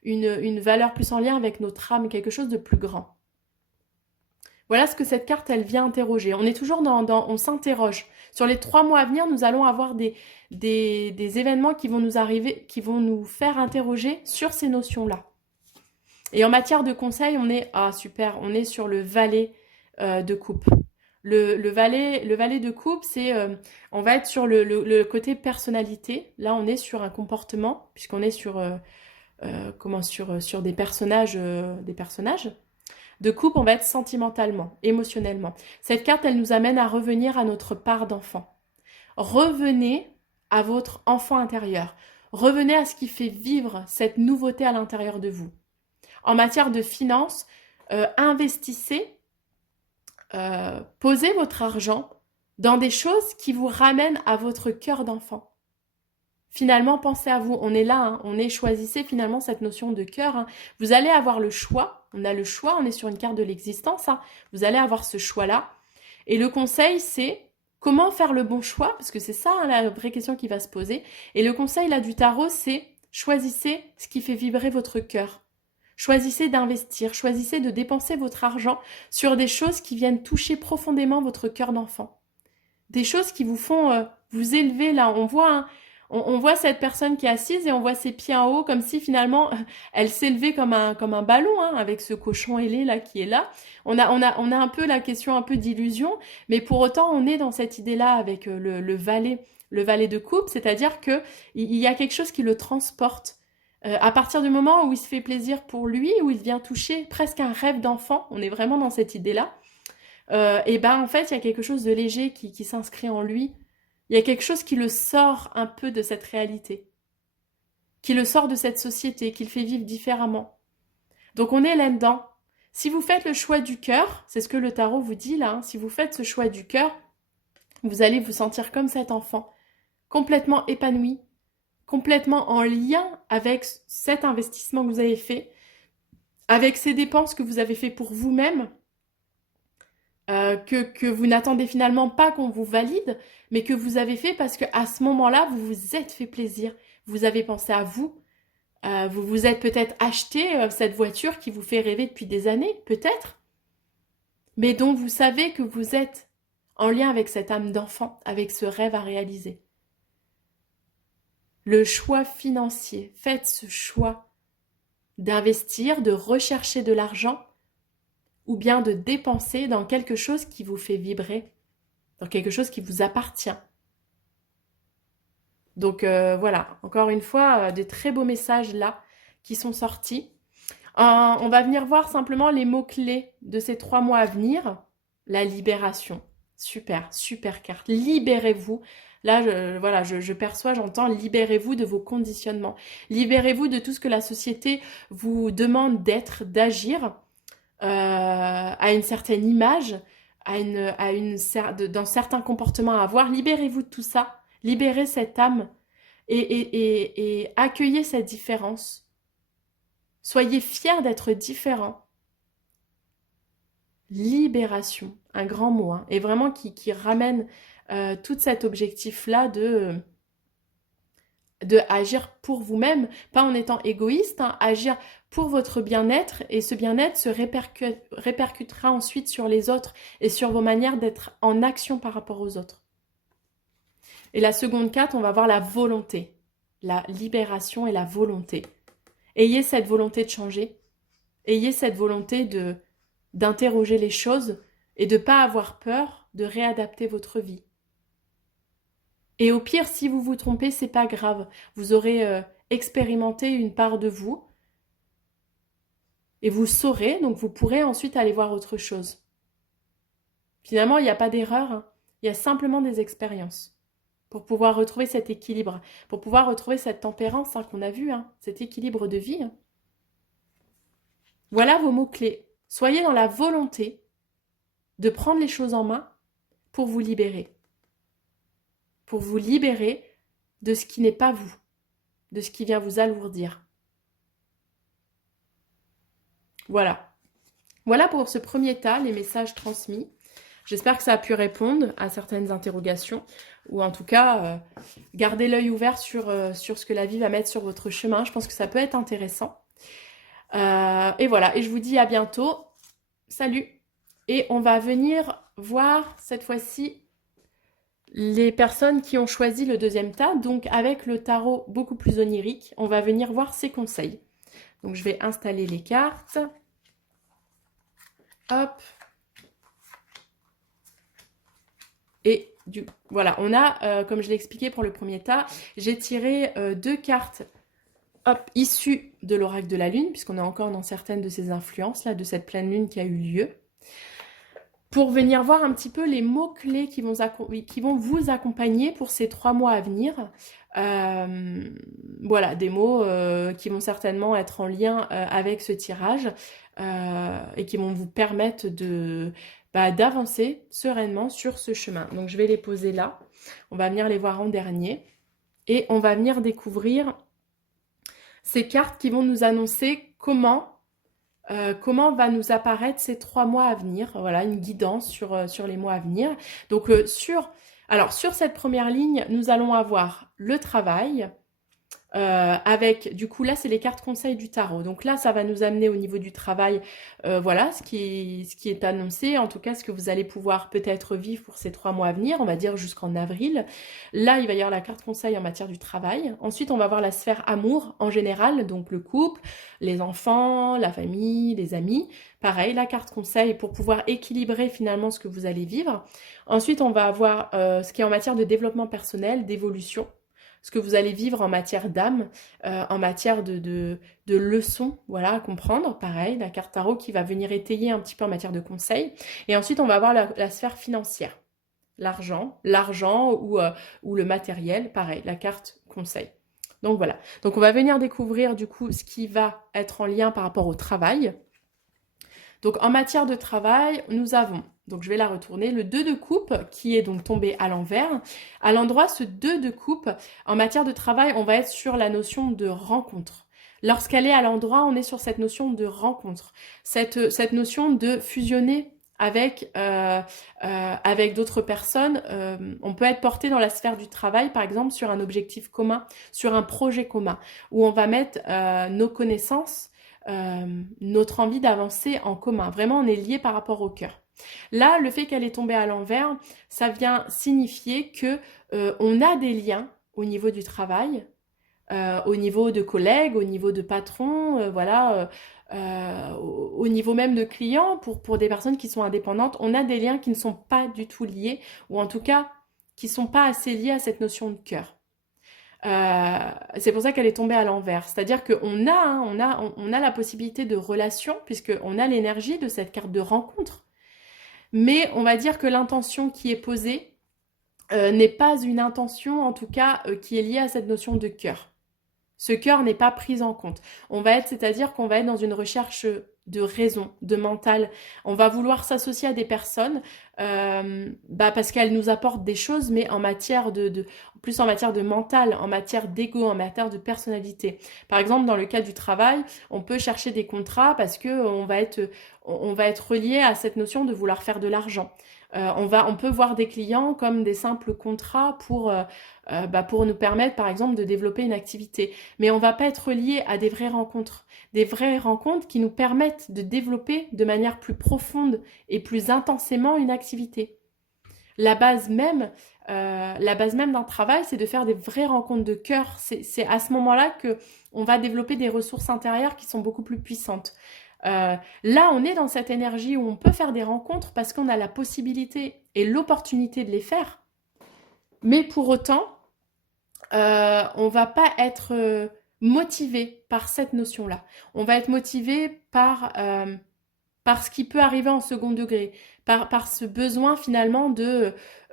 une valeur plus en lien avec notre âme, quelque chose de plus grand? Voilà ce que cette carte, elle vient interroger. On est toujours on s'interroge. Sur les 3 mois à venir, nous allons avoir des événements qui vont nous arriver, qui vont nous faire interroger sur ces notions-là. Et en matière de conseils, on est sur le valet de coupe. Le valet de coupe, on va être sur le côté personnalité. Là, on est sur un comportement, puisqu'on est sur des personnages. De coupe, on va être sentimentalement, émotionnellement. Cette carte, elle nous amène à revenir à notre part d'enfant. Revenez à votre enfant intérieur. Revenez à ce qui fait vivre cette nouveauté à l'intérieur de vous. En matière de finances, investissez, posez votre argent dans des choses qui vous ramènent à votre cœur d'enfant. Finalement, pensez à vous. On est là, hein, choisissez finalement cette notion de cœur. Hein. Vous allez avoir le choix. On a le choix, on est sur une carte de l'existence. Hein. Vous allez avoir ce choix-là. Et le conseil, c'est comment faire le bon choix, parce que c'est ça hein, la vraie question qui va se poser. Et le conseil là du tarot, c'est choisissez ce qui fait vibrer votre cœur. Choisissez d'investir, choisissez de dépenser votre argent sur des choses qui viennent toucher profondément votre cœur d'enfant. Des choses qui vous font vous élever là. On voit cette personne qui est assise et on voit ses pieds en haut comme si finalement elle s'élevait comme un ballon hein, avec ce cochon ailé là qui est là. On a un peu la question un peu d'illusion, mais pour autant on est dans cette idée-là avec le valet de coupe, c'est-à-dire que il y a quelque chose qui le transporte. À partir du moment où il se fait plaisir pour lui, où il vient toucher presque un rêve d'enfant, on est vraiment dans cette idée-là. Et ben en fait il y a quelque chose de léger qui s'inscrit en lui. Il y a quelque chose qui le sort un peu de cette réalité, qui le sort de cette société, qui le fait vivre différemment. Donc on est là-dedans. Si vous faites le choix du cœur, c'est ce que le tarot vous dit là, hein, si vous faites ce choix du cœur, vous allez vous sentir comme cet enfant, complètement épanoui, complètement en lien avec cet investissement que vous avez fait, avec ces dépenses que vous avez fait pour vous-même, que vous n'attendez finalement pas qu'on vous valide, mais que vous avez fait parce qu'à ce moment-là, vous vous êtes fait plaisir. Vous avez pensé à vous. Vous vous êtes peut-être acheté cette voiture qui vous fait rêver depuis des années, peut-être, mais dont vous savez que vous êtes en lien avec cette âme d'enfant, avec ce rêve à réaliser. Le choix financier, faites ce choix d'investir, de rechercher de l'argent, ou bien de dépenser dans quelque chose qui vous fait vibrer, dans quelque chose qui vous appartient. Donc voilà, encore une fois, des très beaux messages là qui sont sortis. On va venir voir simplement les mots-clés de ces 3 mois à venir. La libération. Super, super carte. Libérez-vous. Là, voilà, je perçois, j'entends, libérez-vous de vos conditionnements. Libérez-vous de tout ce que la société vous demande d'être, d'agir à une certaine image, dans certains comportements à avoir. Libérez-vous de tout ça. Libérez cette âme et accueillez cette différence. Soyez fiers d'être différents. Libération, un grand mot, hein, et vraiment qui ramène tout cet objectif-là de agir pour vous-même, pas en étant égoïste, hein, agir pour votre bien-être, et ce bien-être se répercutera ensuite sur les autres et sur vos manières d'être en action par rapport aux autres. Et la seconde carte, on va voir la volonté, la libération et la volonté. Ayez cette volonté de changer, ayez cette volonté d'interroger les choses et de ne pas avoir peur de réadapter votre vie. Et au pire, si vous vous trompez, c'est pas grave. Vous aurez expérimenté une part de vous et vous saurez, donc vous pourrez ensuite aller voir autre chose. Finalement, il n'y a pas d'erreur, hein. Il y a simplement des expériences pour pouvoir retrouver cet équilibre, pour pouvoir retrouver cette tempérance hein, qu'on a vu, hein, cet équilibre de vie. Hein. Voilà vos mots-clés. Soyez dans la volonté de prendre les choses en main pour vous libérer. Pour vous libérer de ce qui n'est pas vous, de ce qui vient vous alourdir. Voilà. Voilà pour ce premier tas, les messages transmis. J'espère que ça a pu répondre à certaines interrogations, ou en tout cas, gardez l'œil ouvert sur ce que la vie va mettre sur votre chemin. Je pense que ça peut être intéressant. Et voilà, et je vous dis à bientôt. Salut. Et on va venir voir cette fois-ci les personnes qui ont choisi le deuxième tas. Donc avec le tarot beaucoup plus onirique, on va venir voir ses conseils. Donc je vais installer les cartes. Hop. Et voilà, on a, comme je l'ai expliqué pour le premier tas, j'ai tiré 2 cartes issues de l'oracle de la lune, puisqu'on est encore dans certaines de ces influences, là, de cette pleine lune qui a eu lieu, pour venir voir un petit peu les mots-clés qui vont vous accompagner pour ces 3 mois à venir. Voilà, des mots qui vont certainement être en lien avec ce tirage et qui vont vous permettre d'avancer sereinement sur ce chemin. Donc je vais les poser là, on va venir les voir en dernier et on va venir découvrir ces cartes qui vont nous annoncer comment va nous apparaître ces 3 mois à venir. Voilà, une guidance sur les mois à venir. Donc sur cette première ligne, nous allons avoir le travail, avec, du coup, là, c'est les cartes conseils du tarot. Donc là, ça va nous amener au niveau du travail, voilà, ce qui est annoncé, en tout cas, ce que vous allez pouvoir peut-être vivre pour ces 3 mois à venir, on va dire jusqu'en avril. Là, il va y avoir la carte conseil en matière du travail. Ensuite, on va voir la sphère amour en général, donc le couple, les enfants, la famille, les amis. Pareil, la carte conseil pour pouvoir équilibrer finalement ce que vous allez vivre. Ensuite, on va avoir ce qui est en matière de développement personnel, d'évolution. Ce que vous allez vivre en matière d'âme, en matière de leçons, voilà, à comprendre. Pareil, la carte tarot qui va venir étayer un petit peu en matière de conseils. Et ensuite, on va avoir la sphère financière. L'argent ou le matériel, pareil, la carte conseil. Donc voilà. Donc on va venir découvrir du coup ce qui va être en lien par rapport au travail. Donc en matière de travail, nous avons, donc je vais la retourner, le 2 de coupe qui est donc tombé à l'envers. À l'endroit, ce 2 de coupe, en matière de travail, on va être sur la notion de rencontre. Lorsqu'elle est à l'endroit, on est sur cette notion de rencontre, cette notion de fusionner avec d'autres personnes. On peut être porté dans la sphère du travail, par exemple, sur un objectif commun, sur un projet commun, où on va mettre nos connaissances, notre envie d'avancer en commun. Vraiment, on est lié par rapport au cœur. Là, le fait qu'elle est tombée à l'envers, ça vient signifier que on a des liens au niveau du travail, au niveau de collègues, au niveau de patrons, voilà, au niveau même de clients, pour des personnes qui sont indépendantes, on a des liens qui ne sont pas du tout liés, ou en tout cas, qui ne sont pas assez liés à cette notion de cœur. C'est pour ça qu'elle est tombée à l'envers. C'est-à-dire qu'on a, hein, on a la possibilité de relation, puisqu'on a l'énergie de cette carte de rencontre. Mais on va dire que l'intention qui est posée n'est pas une intention, en tout cas, qui est liée à cette notion de cœur. Ce cœur n'est pas pris en compte. On va être, c'est-à-dire qu'on va être dans une recherche de raison, de mental. On va vouloir s'associer à des personnes parce qu'elles nous apportent des choses, mais en matière plus en matière de mental, en matière d'ego, en matière de personnalité. Par exemple, dans le cas du travail, on peut chercher des contrats parce que on va être relié à cette notion de vouloir faire de l'argent. On peut voir des clients comme des simples contrats pour nous permettre, par exemple, de développer une activité. Mais on va pas être lié à des vraies rencontres qui nous permettent de développer de manière plus profonde et plus intensément une activité. La base même, la base même d'un travail, c'est de faire des vraies rencontres de cœur. C'est à ce moment-là que on va développer des ressources intérieures qui sont beaucoup plus puissantes. Là, on est dans cette énergie où on peut faire des rencontres parce qu'on a la possibilité et l'opportunité de les faire. Mais pour autant, on va pas être motivé par cette notion-là. On va être motivé par ce qui peut arriver en second degré, par ce besoin finalement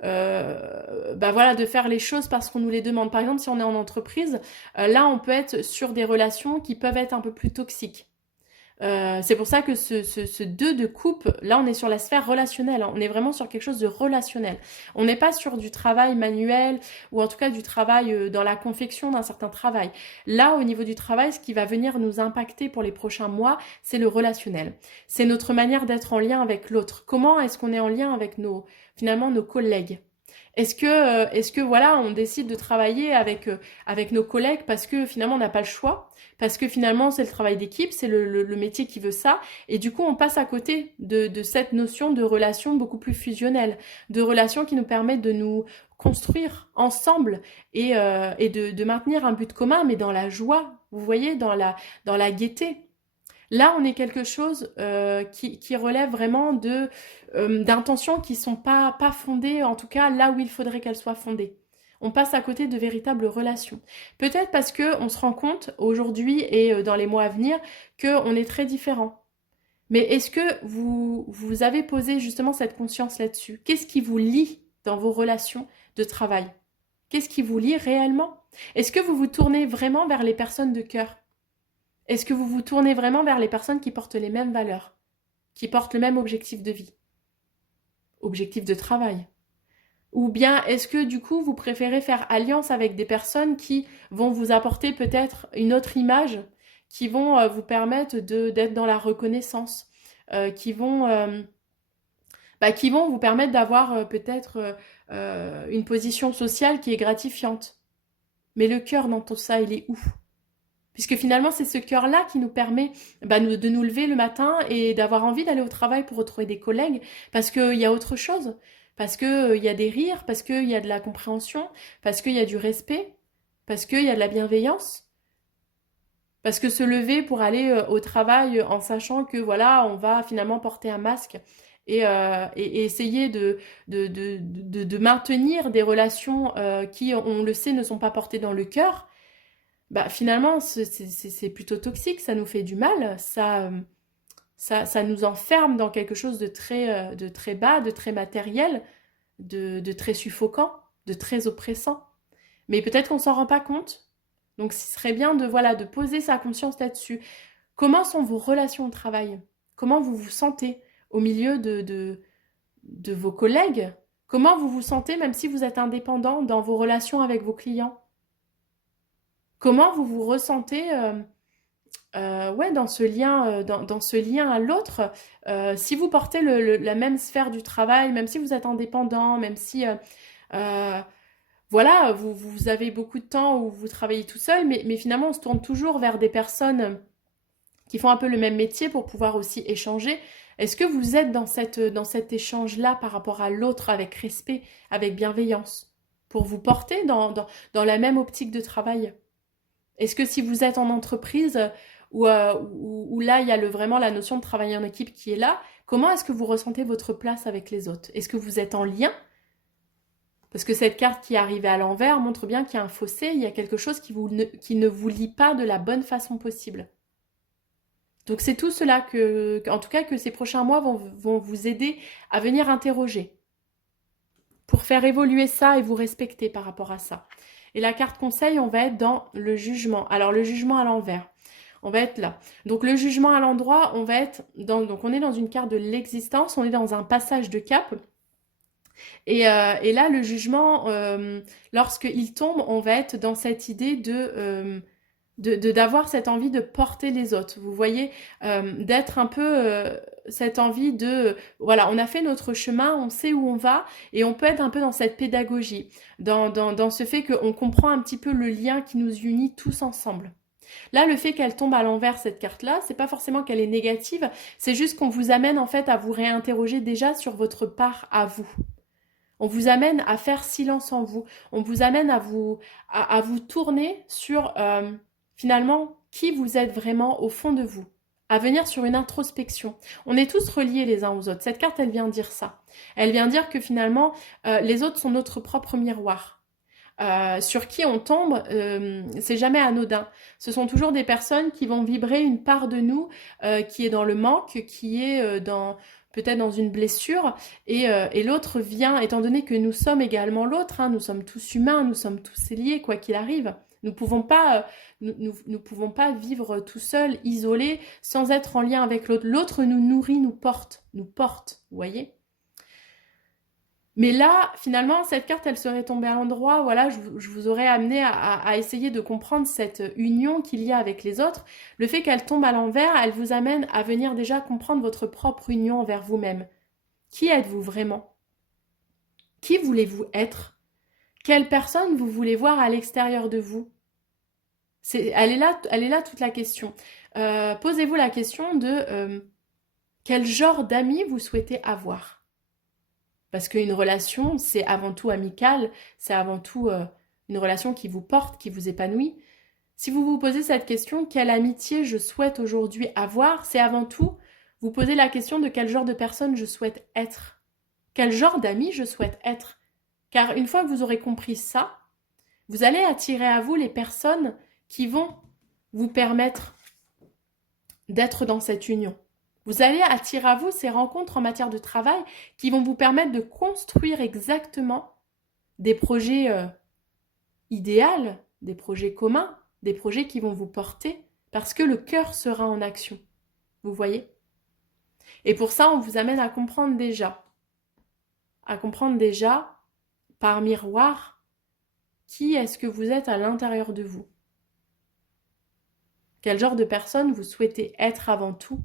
voilà, de faire les choses parce qu'on nous les demande. Par exemple, si on est en entreprise, là, on peut être sur des relations qui peuvent être un peu plus toxiques. C'est pour ça que ce 2 de coupe, là on est sur la sphère relationnelle, hein. On est vraiment sur quelque chose de relationnel. On n'est pas sur du travail manuel ou en tout cas du travail dans la confection d'un certain travail. Là, au niveau du travail, ce qui va venir nous impacter pour les prochains mois, c'est le relationnel. C'est notre manière d'être en lien avec l'autre. Comment est-ce qu'on est en lien avec finalement nos collègues? Est-ce que voilà, on décide de travailler avec nos collègues parce que finalement on n'a pas le choix, parce que finalement c'est le travail d'équipe, c'est le métier qui veut ça, et du coup on passe à côté de cette notion de relation beaucoup plus fusionnelle, de relation qui nous permet de nous construire ensemble et de maintenir un but commun, mais dans la joie, vous voyez, dans la gaieté. Là, on est quelque chose qui relève vraiment d'intentions qui sont pas fondées, en tout cas là où il faudrait qu'elles soient fondées. On passe à côté de véritables relations. Peut-être parce que on se rend compte aujourd'hui et dans les mois à venir qu'on est très différents. Mais est-ce que vous avez posé justement cette conscience là-dessus? Qu'est-ce qui vous lie dans vos relations de travail? Qu'est-ce qui vous lie réellement? Est-ce que vous vous tournez vraiment vers les personnes de cœur? Est-ce que vous vous tournez vraiment vers les personnes qui portent les mêmes valeurs, qui portent le même objectif de vie, objectif de travail? Ou bien est-ce que du coup vous préférez faire alliance avec des personnes qui vont vous apporter peut-être une autre image, qui vont vous permettre d'être dans la reconnaissance, qui vont vous permettre d'avoir peut-être une position sociale qui est gratifiante. Mais le cœur dans tout ça, il est où? Puisque finalement, c'est ce cœur-là qui nous permet de nous lever le matin et d'avoir envie d'aller au travail pour retrouver des collègues, parce qu'il y a autre chose, parce qu'il y a des rires, parce qu'il y a de la compréhension, parce qu'il y a du respect, parce qu'il y a de la bienveillance, parce que se lever pour aller au travail en sachant que voilà, on va finalement porter un masque et essayer de maintenir des relations qui, on le sait, ne sont pas portées dans le cœur, bah finalement, c'est plutôt toxique, ça nous fait du mal, ça nous enferme dans quelque chose de très bas, de très matériel, de très suffocant, de très oppressant. Mais peut-être qu'on s'en rend pas compte. Donc, ce serait bien voilà, de poser sa conscience là-dessus. Comment sont vos relations au travail? Comment vous vous sentez au milieu de vos collègues? Comment vous vous sentez même si vous êtes indépendant dans vos relations avec vos clients? Comment vous vous ressentez ouais, dans ce lien à l'autre, si vous portez la même sphère du travail, même si vous êtes indépendant, même si euh, voilà, vous avez beaucoup de temps où vous travaillez tout seul, mais finalement on se tourne toujours vers des personnes qui font un peu le même métier pour pouvoir aussi échanger. Est-ce que vous êtes dans cet échange-là par rapport à l'autre avec respect, avec bienveillance, pour vous porter dans la même optique de travail? Est-ce que si vous êtes en entreprise où là, il y a vraiment la notion de travailler en équipe qui est là, comment est-ce que vous ressentez votre place avec les autres? Est-ce que vous êtes en lien? Parce que cette carte qui est arrivée à l'envers montre bien qu'il y a un fossé, il y a quelque chose qui ne vous lie pas de la bonne façon possible. Donc c'est tout cela en tout cas, que ces prochains mois vont vous aider à venir interroger pour faire évoluer ça et vous respecter par rapport à ça. Et la carte conseil, on va être dans le jugement. Alors le jugement à l'envers, on va être là. Donc le jugement à l'endroit, on va être donc on est dans une carte de l'existence, on est dans un passage de cap. Et là, le jugement, lorsqu'il tombe, on va être dans cette idée d'avoir cette envie de porter les autres. Vous voyez, d'être un peu cette envie voilà, on a fait notre chemin, on sait où on va, et on peut être un peu dans cette pédagogie, dans ce fait qu'on comprend un petit peu le lien qui nous unit tous ensemble. Là, le fait qu'elle tombe à l'envers, cette carte-là, c'est pas forcément qu'elle est négative, c'est juste qu'on vous amène en fait à vous réinterroger déjà sur votre part à vous. On vous amène à faire silence en vous. On vous amène à vous tourner sur finalement qui vous êtes vraiment au fond de vous. À venir sur une introspection. On est tous reliés les uns aux autres. Cette carte, elle vient dire ça. Elle vient dire que finalement, les autres sont notre propre miroir. Sur qui on tombe, c'est jamais anodin. Ce sont toujours des personnes qui vont vibrer une part de nous qui est dans le manque, qui est peut-être dans une blessure, et l'autre vient, étant donné que nous sommes également l'autre, hein, nous sommes tous humains, nous sommes tous liés, quoi qu'il arrive. Nous pouvons pas, nous pouvons pas vivre tout seuls, isolés, sans être en lien avec l'autre. L'autre nous nourrit, nous porte, vous voyez. Mais là, finalement, cette carte, elle serait tombée à l'endroit, voilà, je vous aurais amené à essayer de comprendre cette union qu'il y a avec les autres. Le fait qu'elle tombe à l'envers, elle vous amène à venir déjà comprendre votre propre union envers vous-même. Qui êtes-vous vraiment? Qui voulez-vous être? Quelle personne vous voulez voir à l'extérieur de vous? Elle est là toute la question. Posez-vous la question de quel genre d'amis vous souhaitez avoir? Parce qu'une relation, c'est avant tout amical, c'est avant tout une relation qui vous porte, qui vous épanouit. Si vous vous posez cette question, quelle amitié je souhaite aujourd'hui avoir, c'est avant tout vous poser la question de quel genre de personne je souhaite être. Quel genre d'ami je souhaite être. Car une fois que vous aurez compris ça, vous allez attirer à vous les personnes qui vont vous permettre d'être dans cette union. Vous allez attirer à vous ces rencontres en matière de travail qui vont vous permettre de construire exactement des projets idéaux, des projets communs, des projets qui vont vous porter parce que le cœur sera en action. Vous voyez? Et pour ça, on vous amène à comprendre déjà par miroir qui est-ce que vous êtes à l'intérieur de vous. Quel genre de personne vous souhaitez être avant tout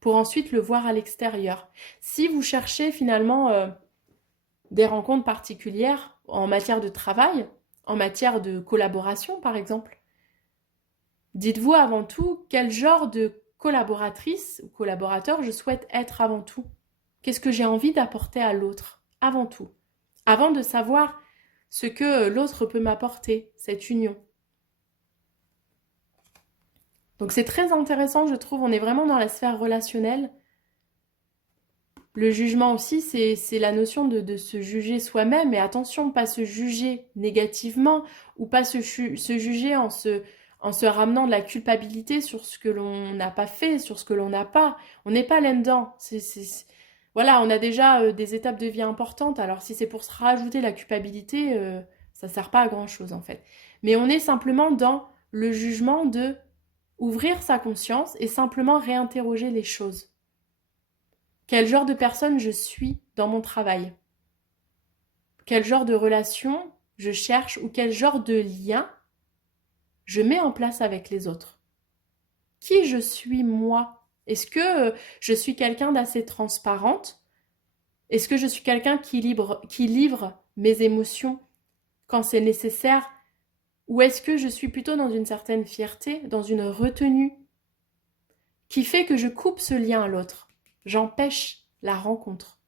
pour ensuite le voir à l'extérieur. Si vous cherchez finalement des rencontres particulières en matière de travail, en matière de collaboration par exemple, dites-vous avant tout quel genre de collaboratrice ou collaborateur je souhaite être avant tout. Qu'est-ce que j'ai envie d'apporter à l'autre avant tout, avant de savoir ce que l'autre peut m'apporter, cette union. Donc c'est très intéressant, je trouve, on est vraiment dans la sphère relationnelle. Le jugement aussi, c'est la notion de se juger soi-même, et attention, pas se juger négativement, ou pas se juger en se ramenant de la culpabilité sur ce que l'on n'a pas fait, sur ce que l'on n'a pas. On n'est pas là-dedans. Voilà, on a déjà des étapes de vie importantes, alors si c'est pour se rajouter la culpabilité, ça ne sert pas à grand-chose en fait. Mais on est simplement dans le jugement de ouvrir sa conscience et simplement réinterroger les choses. Quel genre de personne je suis dans mon travail? Quel genre de relation je cherche ou quel genre de lien je mets en place avec les autres? Qui je suis moi? Est-ce que je suis quelqu'un d'assez transparente? Est-ce que je suis quelqu'un qui livre mes émotions quand c'est nécessaire? Ou est-ce que je suis plutôt dans une certaine fierté, dans une retenue qui fait que je coupe ce lien à l'autre? J'empêche la rencontre.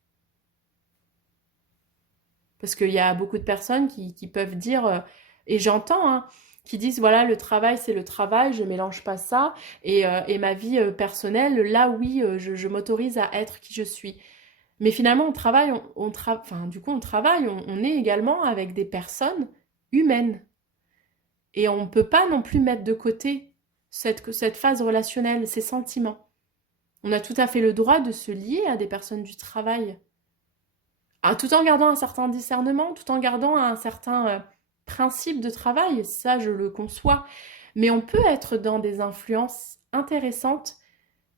Parce qu'il y a beaucoup de personnes qui peuvent dire, et j'entends, hein, qui disent, voilà, le travail, c'est le travail, je ne mélange pas ça, et ma vie personnelle, là, oui, je m'autorise à être qui je suis. Mais finalement, on travaille, enfin, du coup, on travaille, on est également avec des personnes humaines. Et on ne peut pas non plus mettre de côté cette phase relationnelle, ces sentiments. On a tout à fait le droit de se lier à des personnes du travail, tout en gardant un certain discernement, tout en gardant un certain principe de travail, ça je le conçois. Mais on peut être dans des influences intéressantes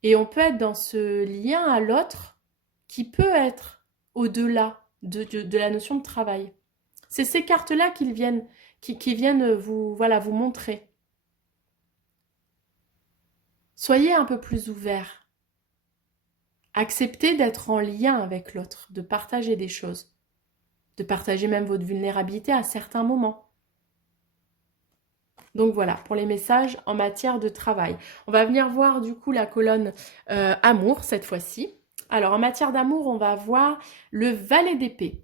et on peut être dans ce lien à l'autre qui peut être au-delà de la notion de travail. C'est ces cartes-là qui viennent vous, voilà, vous montrer. Soyez un peu plus ouverts. Acceptez d'être en lien avec l'autre, de partager des choses, de partager même votre vulnérabilité à certains moments. Donc voilà, pour les messages en matière de travail. On va venir voir du coup la colonne amour cette fois-ci. Alors en matière d'amour, on va voir le valet d'épée.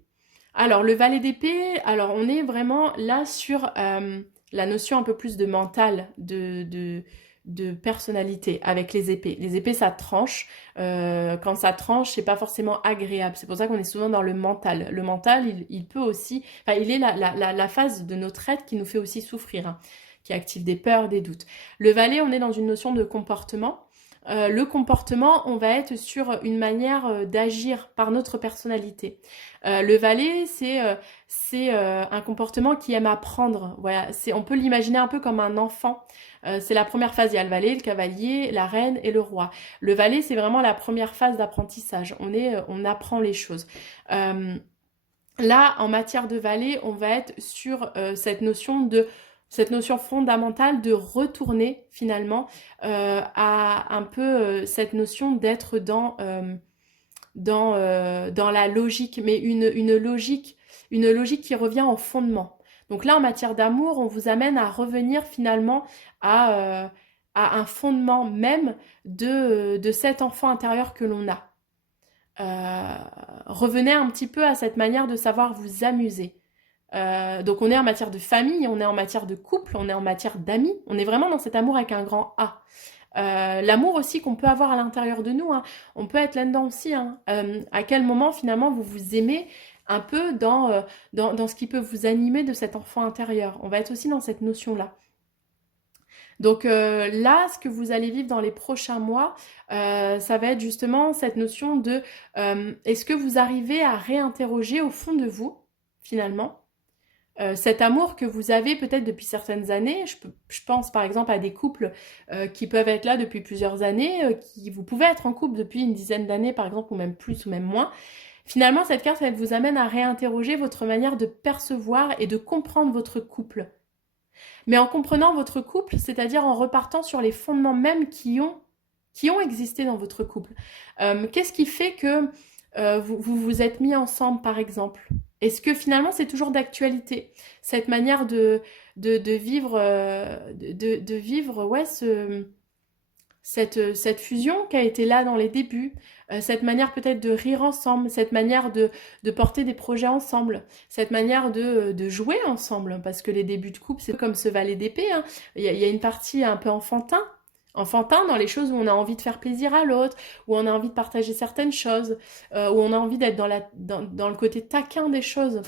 Alors le valet d'épée, alors on est vraiment là sur la notion un peu plus de mental, de personnalité avec les épées. Les épées, ça tranche. Quand ça tranche, c'est pas forcément agréable. C'est pour ça qu'on est souvent dans le mental. Le mental, il peut aussi... Enfin, il est la phase de notre être qui nous fait aussi souffrir, hein, qui active des peurs, des doutes. Le valet, on est dans une notion de comportement. Le comportement, on va être sur une manière d'agir par notre personnalité. Le valet, c'est un comportement qui aime apprendre. Voilà, on peut l'imaginer un peu comme un enfant. C'est la première phase. Il y a le valet, le cavalier, la reine et le roi. Le valet, c'est vraiment la première phase d'apprentissage. On apprend les choses. Là, en matière de valet, on va être sur cette notion fondamentale de retourner finalement à un peu cette notion d'être dans la logique, mais une logique qui revient au fondement. Donc là, en matière d'amour, on vous amène à revenir finalement à un fondement même de cet enfant intérieur que l'on a. Revenez un petit peu à cette manière de savoir vous amuser. Donc on est en matière de famille, on est en matière de couple, on est en matière d'amis, on est vraiment dans cet amour avec un grand A. L'amour aussi qu'on peut avoir à l'intérieur de nous, hein. On peut être là-dedans aussi, hein. À quel moment finalement vous vous aimez un peu dans ce qui peut vous animer de cet enfant intérieur. On va être aussi dans cette notion-là. Donc là, ce que vous allez vivre dans les prochains mois, ça va être justement cette notion de est-ce que vous arrivez à réinterroger au fond de vous, finalement, cet amour que vous avez peut-être depuis certaines années. Je pense par exemple à des couples qui peuvent être là depuis plusieurs années, vous pouvez être en couple depuis une dizaine d'années par exemple, ou même plus ou même moins. Finalement, cette carte, elle vous amène à réinterroger votre manière de percevoir et de comprendre votre couple. Mais en comprenant votre couple, c'est-à-dire en repartant sur les fondements mêmes qui ont existé dans votre couple. Qu'est-ce qui fait que vous vous êtes mis ensemble, par exemple? Est-ce que finalement c'est toujours d'actualité? Cette manière de vivre, de vivre ouais, cette fusion qui a été là dans les débuts, cette manière peut-être de rire ensemble, cette manière de porter des projets ensemble, cette manière de jouer ensemble, parce que les débuts de couple, c'est comme ce valet d'épée, hein. Il y a une partie un peu enfantin dans les choses où on a envie de faire plaisir à l'autre, où on a envie de partager certaines choses, où on a envie d'être dans le côté taquin des choses.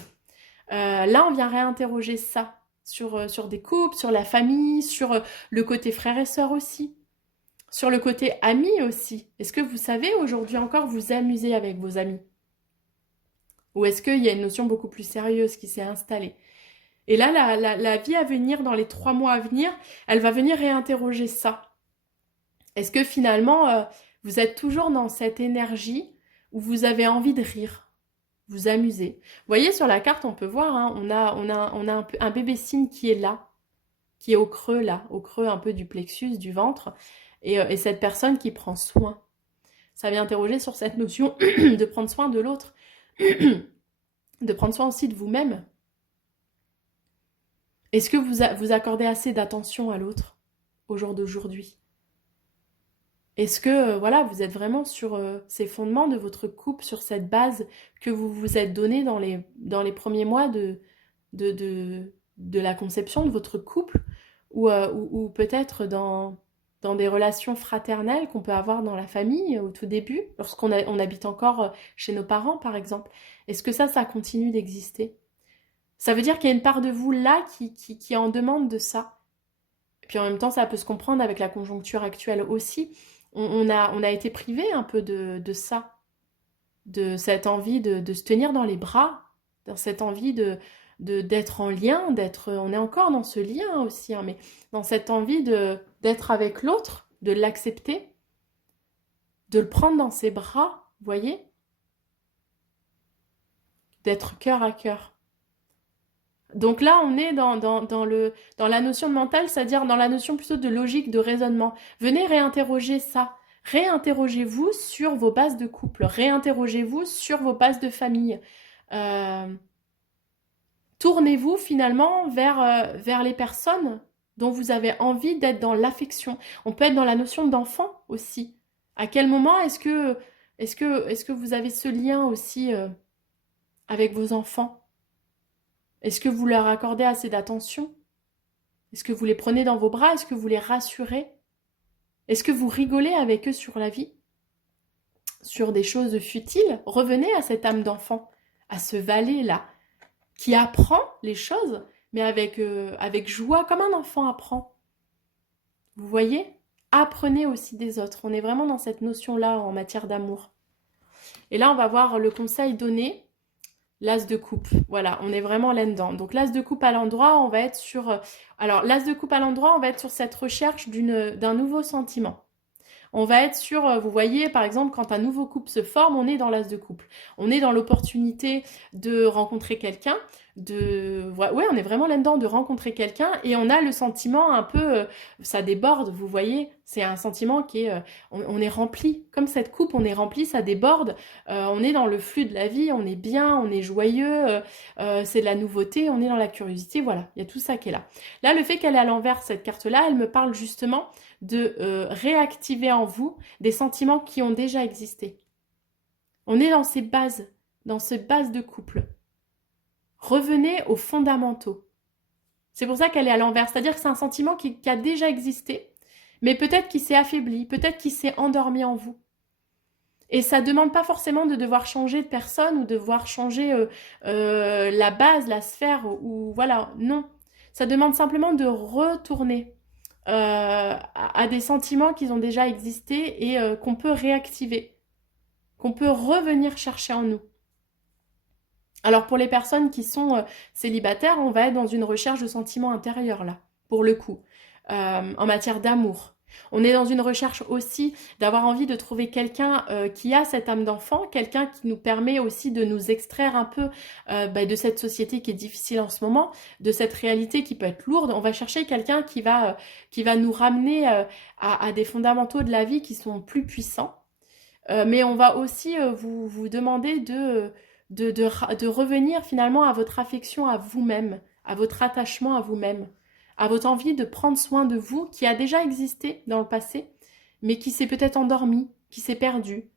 Là, on vient réinterroger ça sur des couples, sur la famille, sur le côté frère et sœur aussi. Sur le côté amis aussi, est-ce que vous savez aujourd'hui encore vous amuser avec vos amis? Ou est-ce qu'il y a une notion beaucoup plus sérieuse qui s'est installée? Et là, la vie à venir, dans les 3 mois à venir, elle va venir réinterroger ça. Est-ce que finalement, vous êtes toujours dans cette énergie où vous avez envie de rire, vous amuser? Vous voyez, sur la carte, on peut voir, hein, on a un bébé cygne qui est là, qui est au creux là, au creux un peu du plexus, du ventre, et cette personne qui prend soin. Ça vient interroger sur cette notion de prendre soin de l'autre, de prendre soin aussi de vous-même. Est-ce que vous accordez assez d'attention à l'autre au jour d'aujourd'hui? Est-ce que voilà, vous êtes vraiment sur ces fondements de votre couple, sur cette base que vous vous êtes donnée dans les premiers mois de la conception de votre couple, ou peut-être dans dans des relations fraternelles qu'on peut avoir dans la famille au tout début, on habite encore chez nos parents par exemple. Est-ce que ça continue d'exister? Ça veut dire qu'il y a une part de vous là qui en demande de ça. Et puis en même temps, ça peut se comprendre avec la conjoncture actuelle aussi. On a été privé un peu de ça, de cette envie de se tenir dans les bras, dans cette envie d'être en lien, on est encore dans ce lien aussi, hein, mais dans cette envie d'être avec l'autre, de l'accepter, de le prendre dans ses bras, vous voyez, d'être cœur à cœur. Donc là, on est dans la notion de mental, c'est-à-dire dans la notion plutôt de logique, de raisonnement. Venez réinterroger ça. Réinterrogez-vous sur vos bases de couple. Réinterrogez-vous sur vos bases de famille. Euh, Tournez-vous finalement vers les personnes dont vous avez envie d'être dans l'affection. On peut être dans la notion d'enfant aussi. À quel moment est-ce que vous avez ce lien aussi avec vos enfants? Est-ce que vous leur accordez assez d'attention? Est-ce que vous les prenez dans vos bras? Est-ce que vous les rassurez? Est-ce que vous rigolez avec eux sur la vie? Sur des choses futiles? Revenez à cette âme d'enfant, à ce valet-là, qui apprend les choses, mais avec joie, comme un enfant apprend. Vous voyez? Apprenez aussi des autres. On est vraiment dans cette notion-là en matière d'amour. Et là, on va voir le conseil donné. L'as de coupe, voilà, on est vraiment là-dedans. Donc l'as de coupe à l'endroit, on va être sur... Alors l'as de coupe à l'endroit, on va être sur cette recherche d'un nouveau sentiment. On va être sur, vous voyez, par exemple, quand un nouveau couple se forme, on est dans l'as de couple. On est dans l'opportunité de rencontrer quelqu'un, ouais, on est vraiment là-dedans, de rencontrer quelqu'un, et on a le sentiment un peu, ça déborde, vous voyez, c'est un sentiment qui est, on est rempli, comme cette coupe, on est rempli, ça déborde, on est dans le flux de la vie, on est bien, on est joyeux, c'est de la nouveauté, on est dans la curiosité, voilà, il y a tout ça qui est là. Là, le fait qu'elle est à l'envers, cette carte-là, elle me parle justement de réactiver en vous des sentiments qui ont déjà existé. On est dans ces bases de couple. Revenez aux fondamentaux. C'est pour ça qu'elle est à l'envers, c'est-à-dire que c'est un sentiment qui a déjà existé, mais peut-être qu'il s'est affaibli, peut-être qu'il s'est endormi en vous. Et ça ne demande pas forcément de devoir changer de personne ou de devoir changer la base, la sphère, ou voilà, non. Ça demande simplement de retourner à des sentiments qui ont déjà existé et qu'on peut réactiver, qu'on peut revenir chercher en nous. Alors pour les personnes qui sont célibataires, on va être dans une recherche de sentiments intérieurs là, pour le coup, en matière d'amour. On est dans une recherche aussi d'avoir envie de trouver quelqu'un qui a cette âme d'enfant, quelqu'un qui nous permet aussi de nous extraire un peu de cette société qui est difficile en ce moment, de cette réalité qui peut être lourde. On va chercher quelqu'un qui va nous ramener à des fondamentaux de la vie qui sont plus puissants. Mais on va aussi vous demander de revenir finalement à votre affection à vous-même, à votre attachement à vous-même, à votre envie de prendre soin de vous qui a déjà existé dans le passé, mais qui s'est peut-être endormi, qui s'est perdu,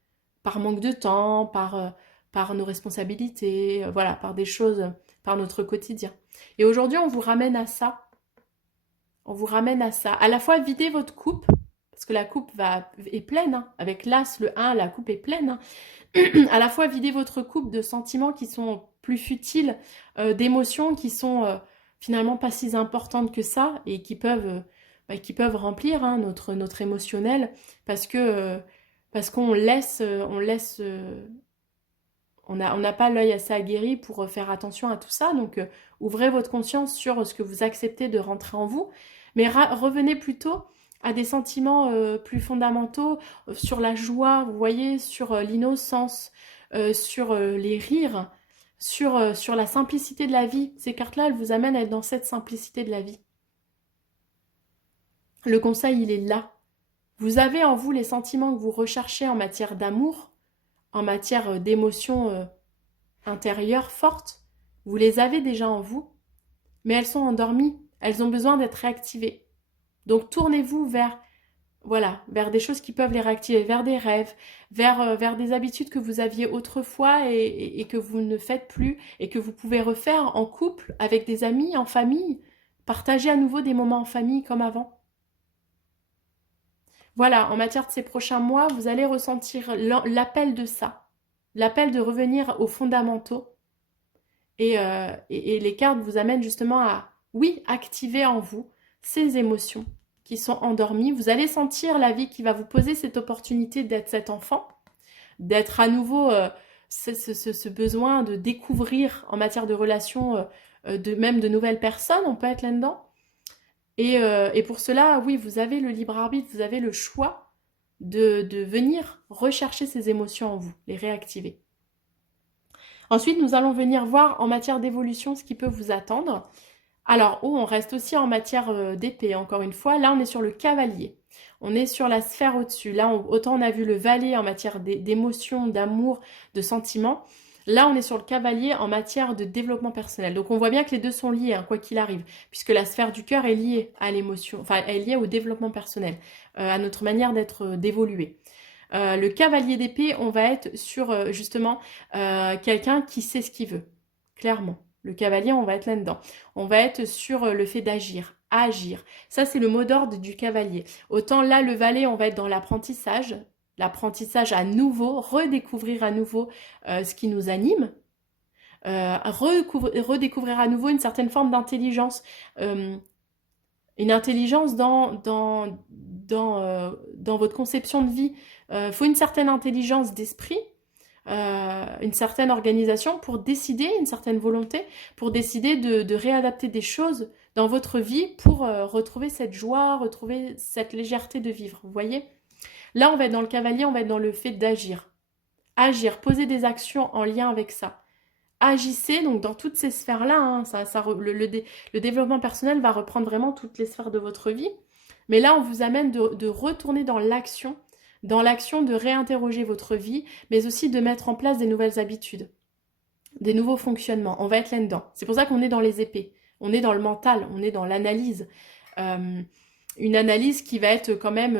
par manque de temps, par nos responsabilités, voilà, par des choses, par notre quotidien. Et aujourd'hui, on vous ramène à ça. On vous ramène à ça. À la fois, videz votre coupe, parce que la coupe est pleine, hein. Avec l'as, le 1, la coupe est pleine, hein. À la fois vider votre coupe de sentiments qui sont plus futiles, d'émotions qui sont finalement pas si importantes que ça et qui peuvent remplir hein, notre émotionnel parce qu'on on n'a pas l'œil assez aguerri pour faire attention à tout ça. Donc ouvrez votre conscience sur ce que vous acceptez de rentrer en vous, mais revenez plutôt à des sentiments plus fondamentaux, sur la joie, vous voyez, sur l'innocence, sur les rires, sur la simplicité de la vie. Ces cartes-là, elles vous amènent à être dans cette simplicité de la vie. Le conseil, il est là. Vous avez en vous les sentiments que vous recherchez en matière d'amour, en matière d'émotions intérieures fortes. Vous les avez déjà en vous, mais elles sont endormies. Elles ont besoin d'être réactivées. Donc tournez-vous vers des choses qui peuvent les réactiver, vers des rêves, vers des habitudes que vous aviez autrefois et que vous ne faites plus et que vous pouvez refaire en couple, avec des amis, en famille. Partagez à nouveau des moments en famille comme avant. Voilà, en matière de ces prochains mois, vous allez ressentir l'appel de ça, l'appel de revenir aux fondamentaux. Et les cartes vous amènent justement à, oui, activer en vous ces émotions qui sont endormies. Vous allez sentir la vie qui va vous poser cette opportunité d'être cet enfant, d'être à nouveau ce besoin de découvrir en matière de relations, même de nouvelles personnes, on peut être là-dedans. Et pour cela, oui, vous avez le libre arbitre, vous avez le choix de venir rechercher ces émotions en vous, les réactiver. Ensuite, nous allons venir voir en matière d'évolution ce qui peut vous attendre. Alors, on reste aussi en matière d'épée, encore une fois. Là, on est sur le cavalier. On est sur la sphère au-dessus. Là, autant on a vu le valet en matière d'émotion, d'amour, de sentiments. Là, on est sur le cavalier en matière de développement personnel. Donc, on voit bien que les deux sont liés, hein, quoi qu'il arrive, puisque la sphère du cœur est liée à l'émotion, enfin, elle est liée au développement personnel, à notre manière d'évoluer. Le cavalier d'épée, on va être sur justement quelqu'un qui sait ce qu'il veut, clairement. Le cavalier, on va être là-dedans. On va être sur le fait d'agir, agir. Ça, c'est le mot d'ordre du cavalier. Autant là, le valet, on va être dans l'apprentissage à nouveau, redécouvrir à nouveau ce qui nous anime, redécouvrir à nouveau une certaine forme d'intelligence, une intelligence dans votre conception de vie. Faut une certaine intelligence d'esprit, une certaine organisation pour décider, une certaine volonté, pour décider de réadapter des choses dans votre vie pour retrouver cette joie, retrouver cette légèreté de vivre. Vous voyez ? Là, on va être dans le cavalier, on va être dans le fait d'agir. Agir, poser des actions en lien avec ça. Agissez donc dans toutes ces sphères-là. Hein, le développement personnel va reprendre vraiment toutes les sphères de votre vie. Mais là, on vous amène de retourner dans l'action de réinterroger votre vie, mais aussi de mettre en place des nouvelles habitudes, des nouveaux fonctionnements. On va être là-dedans. C'est pour ça qu'on est dans les épées. On est dans le mental, on est dans l'analyse. Une analyse qui va être quand même,